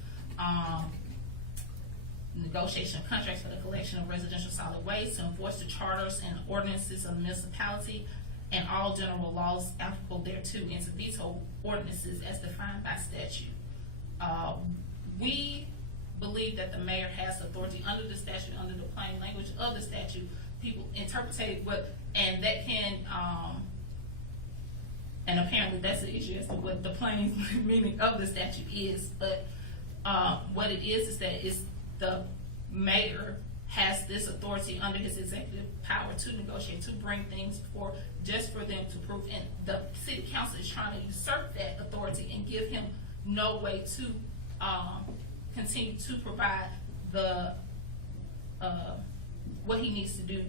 Negotiation of contracts for the collection of residential solid waste, to enforce the charters and ordinances of the municipality, and all general laws applicable thereto, and to veto ordinances as defined by statute. We believe that the mayor has authority under the statute, under the plain language of the statute. People interpret what, and that can, and apparently that's the issue as to what the plain meaning of the statute is. But what it is that it's the mayor has this authority under his executive power to negotiate, to bring things before, just for them to prove. And the city council is trying to usurp that authority and give him no way to continue to provide the what he needs to do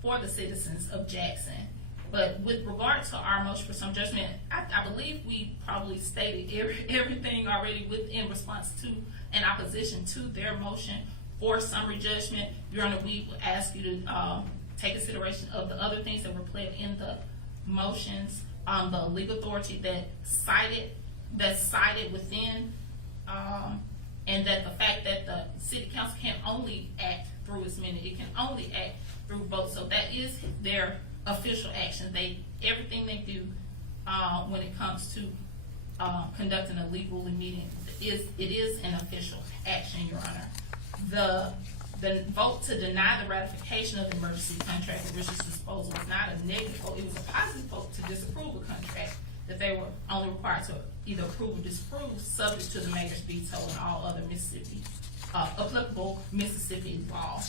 for the citizens of Jackson. But with regard to our motion for some judgment, I believe we probably stated everything already in response to and opposition to their motion for summary judgment. Your Honor, we would ask you to take consideration of the other things that were pled in the motions, the legal authority that's cited within, and that the fact that the city council can only act through its minute, it can only act through votes. So that is their official action. Everything they do when it comes to conducting a legal meeting it is an official action, Your Honor. The vote to deny the ratification of the emergency contract with Richards Disposal was not a negative vote, it was a positive vote to disapprove a contract that they were only required to either approve or disapprove, subject to the mayor's veto and all other Mississippi, applicable Mississippi law.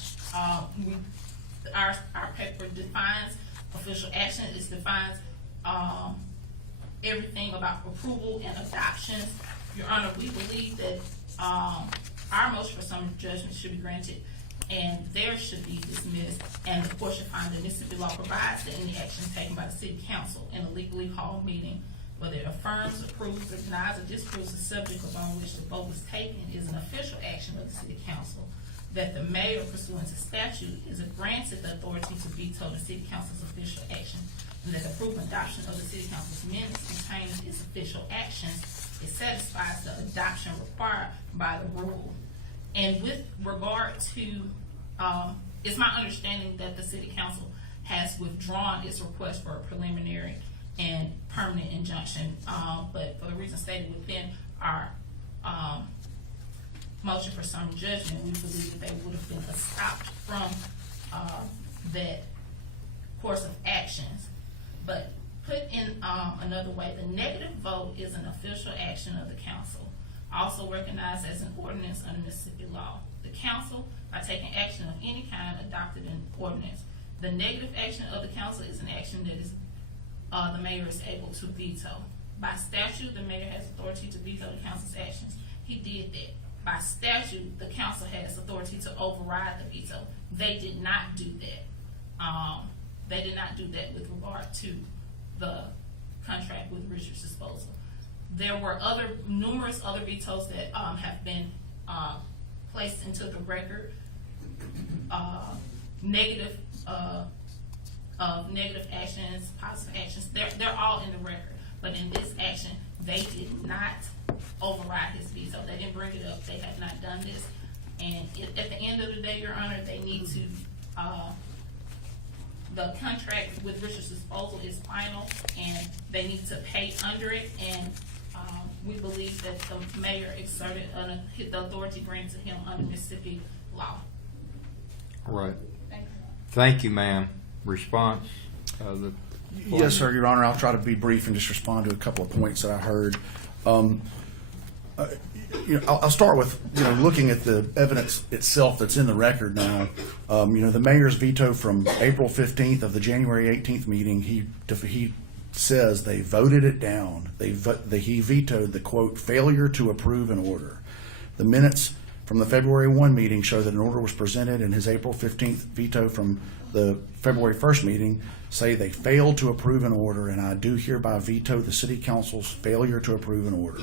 Our paper defines official action, it defines, everything about approval and adoptions. Your Honor, we believe that, our motion for summary judgment should be granted and theirs should be dismissed, and the court should find that Mississippi law provides that any action taken by the city council in a legally called meeting, whether it affirms, approves, or denies, or disapproves the subject upon which the vote was taken, is an official action of the city council, that the mayor pursuant to statute is granted the authority to veto the city council's official action, and that the approval and adoption of the city council's minutes containing its official actions, it satisfies the adoption required by the rule. And with regard to, it's my understanding that the city council has withdrawn its request for a preliminary and permanent injunction, but for the reasons stated within our, motion for summary judgment, we believe that they would have been stopped from, that course of actions. But put in, another way, the negative vote is an official action of the council, also recognized as an ordinance under Mississippi law. The council, by taking action of any kind adopted in ordinance, the negative action of the council is an action that is, the mayor is able to veto. By statute, the mayor has authority to veto the council's actions. He did that. By statute, the council has authority to override the veto. They did not do that. They did not do that with regard to the contract with Richards Disposal. There were numerous other vetoes that have been placed into the record. Negative actions, positive actions. They're all in the record. But in this action, they did not override his veto. They didn't bring it up. They have not done this. And at the end of the day, Your Honor, they need to. The contract with Richards Disposal is final, and they need to pay under it. And we believe that the mayor exerted the authority granted to him under Mississippi law. Right. Thank you. Thank you, ma'am. Response? Yes, sir, Your Honor. I'll try to be brief and just respond to a couple of points that I heard. I'll start with looking at the evidence itself that's in the record now. The mayor's veto from April 15th of the January 18th meeting. He says they voted it down. He vetoed the quote failure to approve an order. The minutes from the February 1 meeting show that an order was presented, and his April 15th veto from the February 1st meeting say they failed to approve an order, and I do hereby veto the city council's failure to approve an order.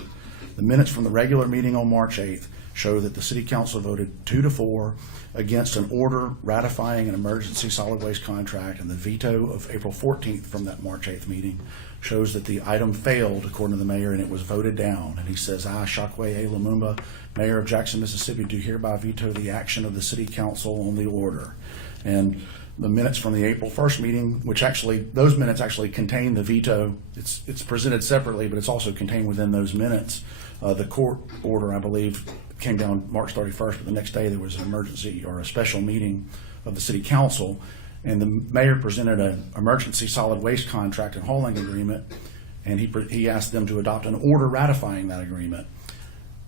The minutes from the regular meeting on March 8th show that the city council voted 2-4 against an order ratifying an emergency solid waste contract, and the veto of April 14th from that March 8th meeting shows that the item failed according to the mayor, and it was voted down. And he says, I, Shockway A. Lumumba, mayor of Jackson, Mississippi, do hereby veto the action of the city council on the order. And the minutes from the April 1st meeting, which actually, those minutes actually contain the veto. It's presented separately, but it's also contained within those minutes. The court order, I believe, came down March 31st, but the next day there was an emergency or a special meeting of the city council, and the mayor presented an emergency solid waste contract and hauling agreement, and he asked them to adopt an order ratifying that agreement.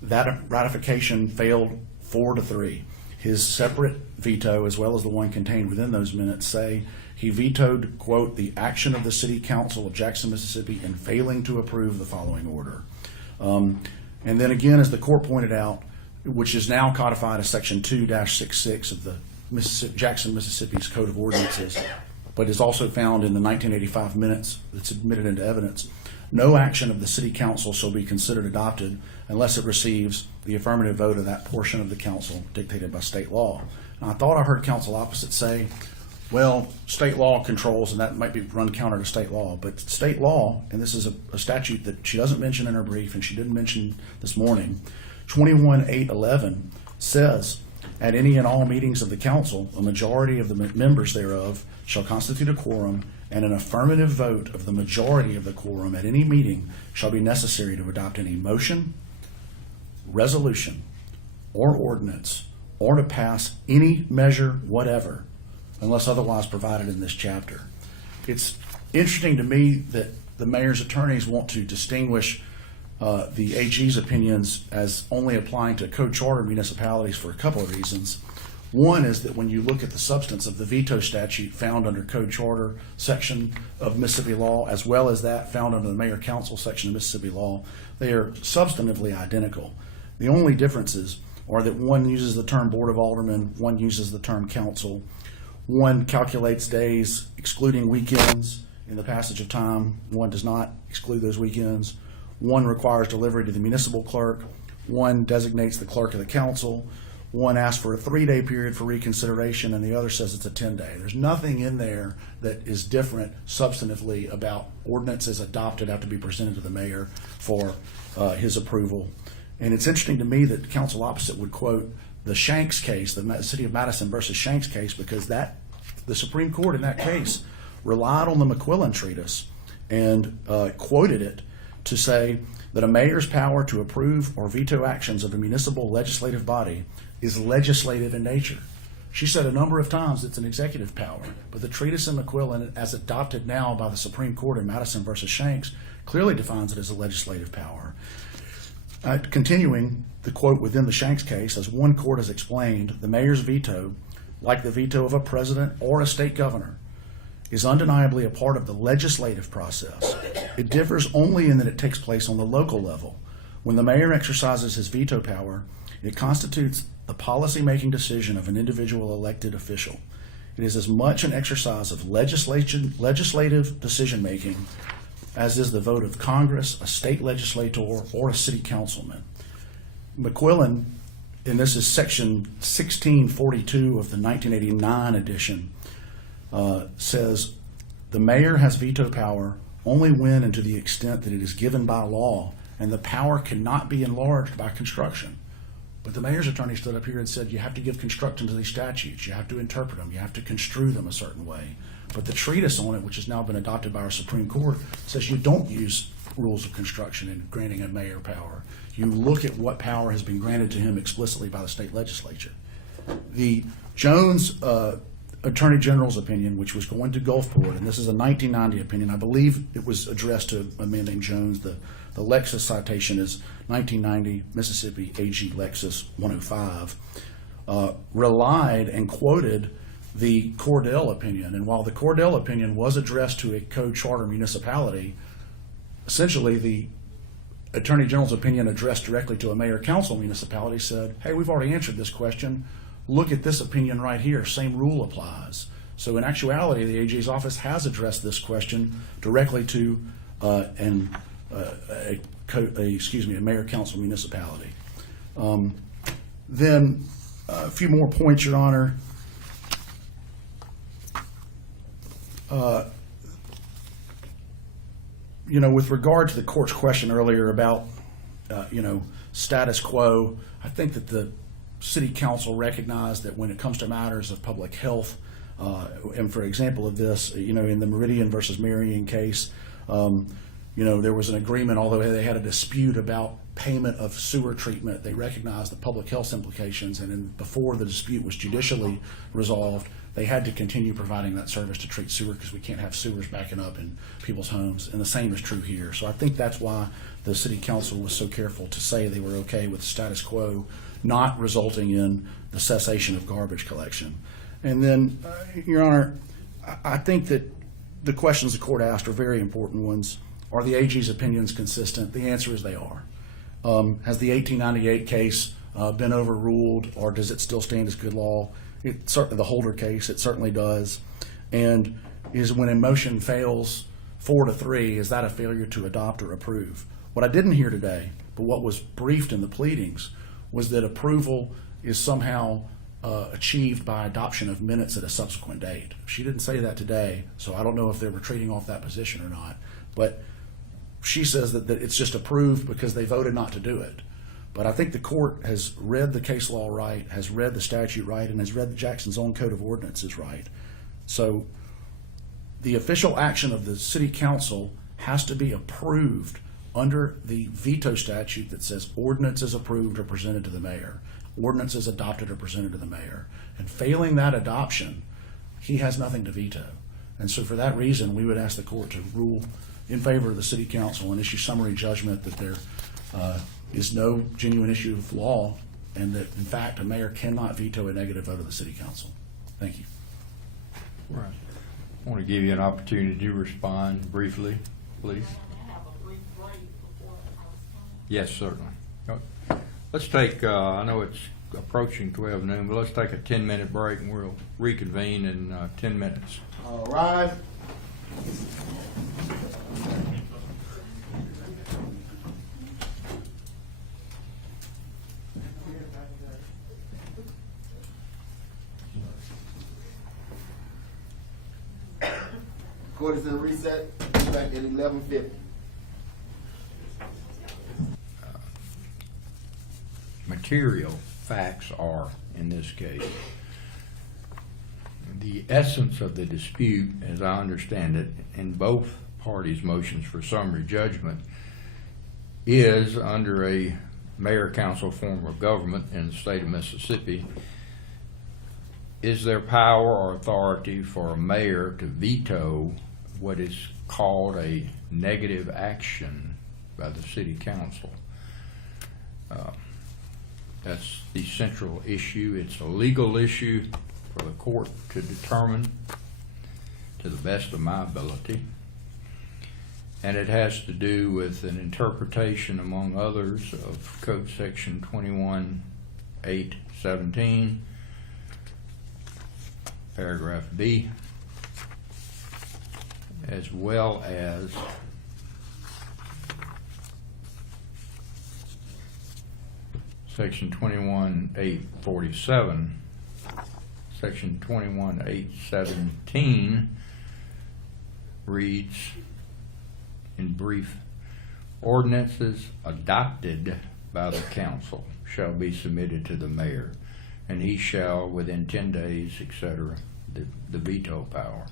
That ratification failed 4-3. His separate veto, as well as the one contained within those minutes, say he vetoed, quote, the action of the city council of Jackson, Mississippi in failing to approve the following order. And then again, as the court pointed out, which is now codified as section 2-66 of the Jackson, Mississippi's Code of Ordinances, but is also found in the 1985 minutes that's admitted into evidence, no action of the city council shall be considered adopted unless it receives the affirmative vote of that portion of the council dictated by state law. And I thought I heard counsel opposite say, well, state law controls, and that might be run counter to state law, but state law, and this is a statute that she doesn't mention in her brief and she didn't mention this morning, 21-811 says, at any and all meetings of the council, a majority of the members thereof shall constitute a quorum, and an affirmative vote of the majority of the quorum at any meeting shall be necessary to adopt any motion, resolution, or ordinance, or to pass any measure whatever, unless otherwise provided in this chapter. It's interesting to me that the mayor's attorneys want to distinguish the AG's opinions as only applying to code charter municipalities for a couple of reasons. One is that when you look at the substance of the veto statute found under code charter section of Mississippi law, as well as that found under the mayor council section of Mississippi law, they are substantively identical. The only differences are that one uses the term board of aldermen, one uses the term council, one calculates days excluding weekends in the passage of time, one does not exclude those weekends, one requires delivery to the municipal clerk, one designates the clerk of the council, one asks for a 3-day period for reconsideration, and the other says it's a 10-day. There's nothing in there that is different substantively about ordinances adopted have to be presented to the mayor for his approval. And it's interesting to me that the council opposite would quote the Shanks case, the City of Madison versus Shanks case, because the Supreme Court in that case relied on the McQuillan Treatise and quoted it to say that a mayor's power to approve or veto actions of a municipal legislative body is legislative in nature. She said a number of times it's an executive power, but the treatise in McQuillan, as adopted now by the Supreme Court in Madison versus Shanks, clearly defines it as a legislative power. Continuing the quote within the Shanks case, as one court has explained, the mayor's veto, like the veto of a president or a state governor, is undeniably a part of the legislative process. It differs only in that it takes place on the local level. When the mayor exercises his veto power, it constitutes the policy-making decision of an individual elected official. It is as much an exercise of legislative decision-making as is the vote of Congress, a state legislator, or a city councilman. McQuillan, and this is section 1642 of the 1989 edition, says the mayor has veto power only when and to the extent that it is given by law, and the power cannot be enlarged by construction. But the mayor's attorney stood up here and said you have to give construction to these statutes, you have to interpret them, you have to construe them a certain way. But the treatise on it, which has now been adopted by our Supreme Court, says you don't use rules of construction in granting a mayor power. You look at what power has been granted to him explicitly by the state legislature. The Jones Attorney General's opinion, which was going to Gulfport, and this is a 1990 opinion, I believe it was addressed to a man named Jones. The Lexis citation is 1990 Mississippi AG Lexis 105, relied and quoted the Cordell opinion. And while the Cordell opinion was addressed to a code charter municipality, essentially the Attorney General's opinion addressed directly to a mayor council municipality said, hey, we've already answered this question. Look at this opinion right here. Same rule applies. So in actuality, the AG's office has addressed this question directly to a mayor council municipality. Then a few more points, Your Honor. With regard to the court's question earlier about, status quo, I think that the city council recognized that when it comes to matters of public health, and for example of this, in the Meridian versus Marion case, there was an agreement, although they had a dispute about payment of sewer treatment. They recognized the public health implications, and before the dispute was judicially resolved, they had to continue providing that service to treat sewer because we can't have sewers backing up in people's homes, and the same is true here. So I think that's why the city council was so careful to say they were okay with the status quo not resulting in the cessation of garbage collection. And then, Your Honor, I think that the questions the court asked are very important ones. Are the AG's opinions consistent? The answer is they are. Has the 1898 case been overruled, or does it still stand as good law? It certainly, the Holder case, it certainly does. And is when a motion fails 4-3, is that a failure to adopt or approve? What I didn't hear today, but what was briefed in the pleadings, was that approval is somehow achieved by adoption of minutes at a subsequent date. She didn't say that today, so I don't know if they were trading off that position or not. But she says that it's just approved because they voted not to do it. But I think the court has read the case law right, has read the statute right, and has read Jackson's own code of ordinances right. So the official action of the city council has to be approved under the veto statute that says ordinance is approved or presented to the mayor. ordinances adopted or presented to the mayor. And failing that adoption, he has nothing to veto. And so for that reason, we would ask the court to rule in favor of the city council and issue summary judgment that there is no genuine issue of law, and that in fact a mayor cannot veto a negative vote of the city council. Thank you. Right. I want to give you an opportunity to respond briefly, please. Yes, certainly. Let's take, I know it's approaching 12 noon, but let's take a 10-minute break and we'll reconvene in 10 minutes. All right. Court is in reset, back at 11:50. Material facts are, in this case, the essence of the dispute, as I understand it, in both parties' motions for summary judgment, is under a mayor-council form of government in the state of Mississippi. Is there power or authority for a mayor to veto what is called a negative action by the city council? That's the central issue. It's a legal issue for the court to determine to the best of my ability. And it has to do with an interpretation, among others, of Code Section 21-817, paragraph B, as well as Section 21-847. Section 21-817 reads, in brief, ordinances adopted by the council shall be submitted to the mayor, and he shall, within 10 days, etc., the veto power.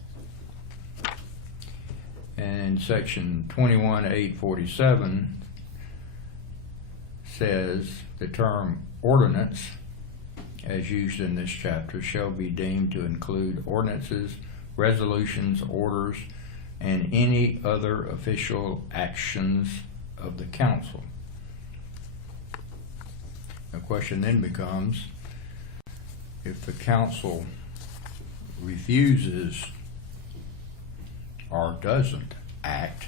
And Section 21-847 says the term ordinance, as used in this chapter, shall be deemed to include ordinances, resolutions, orders, and any other official actions of the council. The question then becomes, if the council refuses or doesn't act,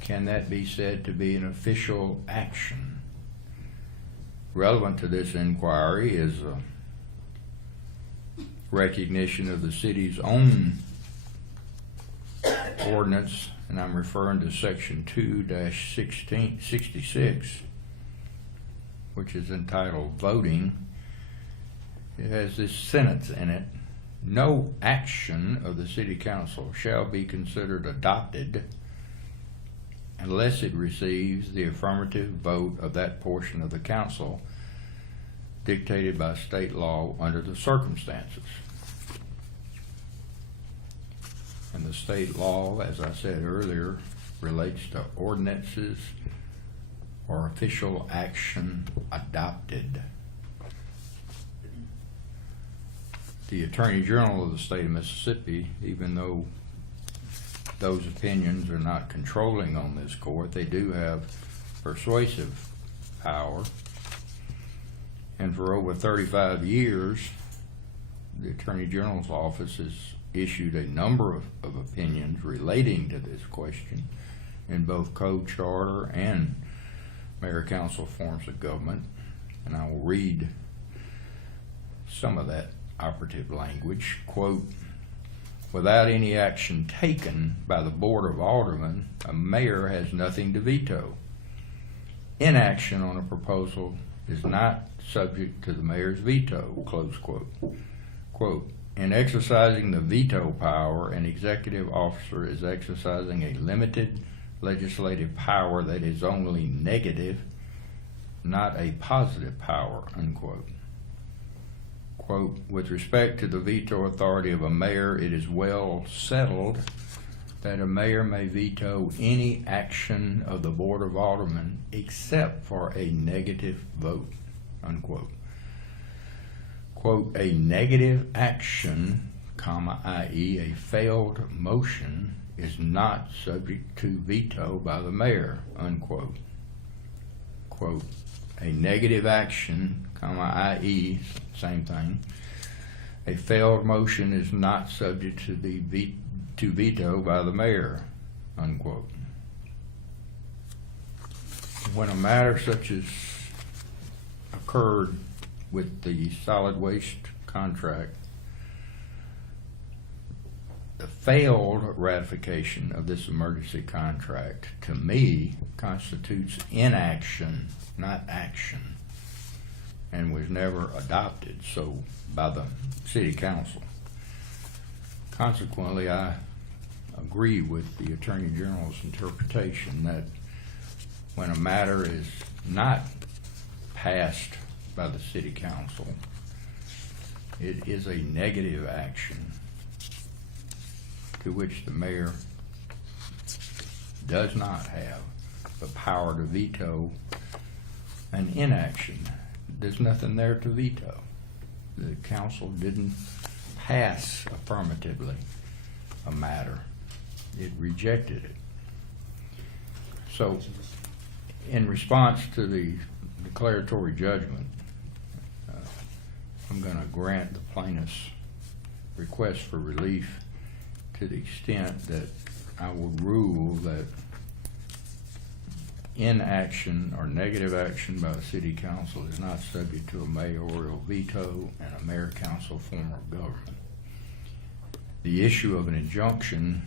can that be said to be an official action? Relevant to this inquiry is a recognition of the city's own ordinance, and I'm referring to Section 2-66, which is entitled Voting. It has this sentence in it: no action of the city council shall be considered adopted unless it receives the affirmative vote of that portion of the council dictated by state law under the circumstances. And the state law, as I said earlier, relates to ordinances or official action adopted. The Attorney General of the state of Mississippi, even though those opinions are not controlling on this court, they do have persuasive power. And for over 35 years, the Attorney General's office has issued a number of opinions relating to this question in both code, charter, and mayor-council forms of government. And I will read some of that operative language. Quote, without any action taken by the Board of Aldermen, a mayor has nothing to veto. Inaction on a proposal is not subject to the mayor's veto, close quote. Quote, in exercising the veto power, an executive officer is exercising a limited legislative power that is only negative, not a positive power, unquote. Quote, with respect to the veto authority of a mayor, it is well settled that a mayor may veto any action of the Board of Aldermen except for a negative vote, unquote. Quote, a negative action, comma, i.e. a failed motion, is not subject to veto by the mayor, unquote. Quote, a negative action, comma, i.e., same thing, a failed motion is not subject to to veto by the mayor, unquote. When a matter such as occurred with the solid waste contract, the failed ratification of this emergency contract, to me, constitutes inaction, not action, and was never adopted so by the city council. Consequently, I agree with the Attorney General's interpretation that when a matter is not passed by the city council, it is a negative action to which the mayor does not have the power to veto an inaction. There's nothing there to veto. The council didn't pass affirmatively a matter. It rejected it. So, in response to the declaratory judgment, I'm going to grant the plaintiff's request for relief to the extent that I will rule that inaction or negative action by the city council is not subject to a mayoral veto and a mayor-council form of government. The issue of an injunction,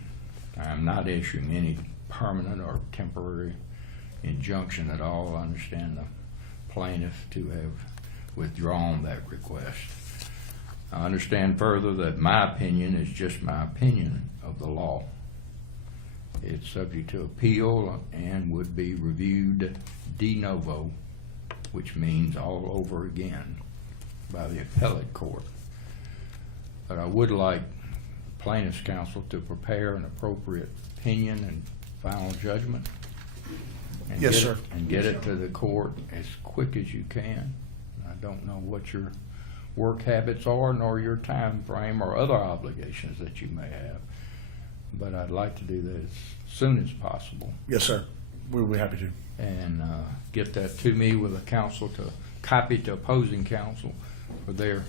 I'm not issuing any permanent or temporary injunction at all. I understand the plaintiff to have withdrawn that request. I understand further that my opinion is just my opinion of the law. It's subject to appeal and would be reviewed de novo, which means all over again by the appellate court. But I would like plaintiff's counsel to prepare an appropriate opinion and final judgment. And Yes, get sir. it- And get it to the court as quick as you can. I don't know what your work habits are, nor your time frame or other obligations that you may have. But I'd like to do that as soon as possible Yes, sir. We'll be happy to. and get that to me with a counsel to copy to opposing counsel for their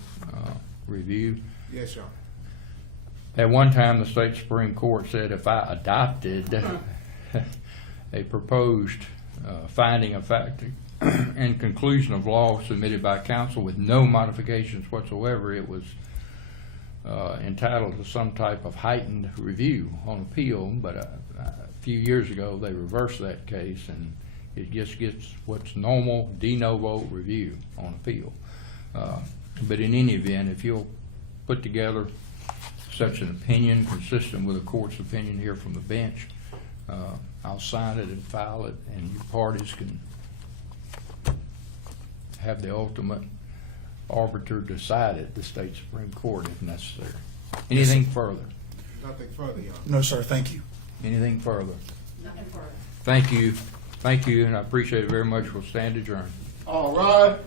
review. Yes, sir. At one time, the state Supreme Court said if I adopted a proposed finding of fact and conclusion of law submitted by counsel with no modifications whatsoever, it was entitled to some type of heightened review on appeal. But a few years ago, they reversed that case, and it just gets what's normal de novo review on appeal. But in any event, if you'll put together such an opinion consistent with the court's opinion here from the bench, I'll sign it and file it, and you parties can have the ultimate arbiter decide at the state Supreme Court if necessary. Anything further? Nothing further, Your Honor. No, sir. Thank you. Anything further? Nothing further. Thank you. Thank you, and I appreciate it very much. We'll stand adjourned. All right.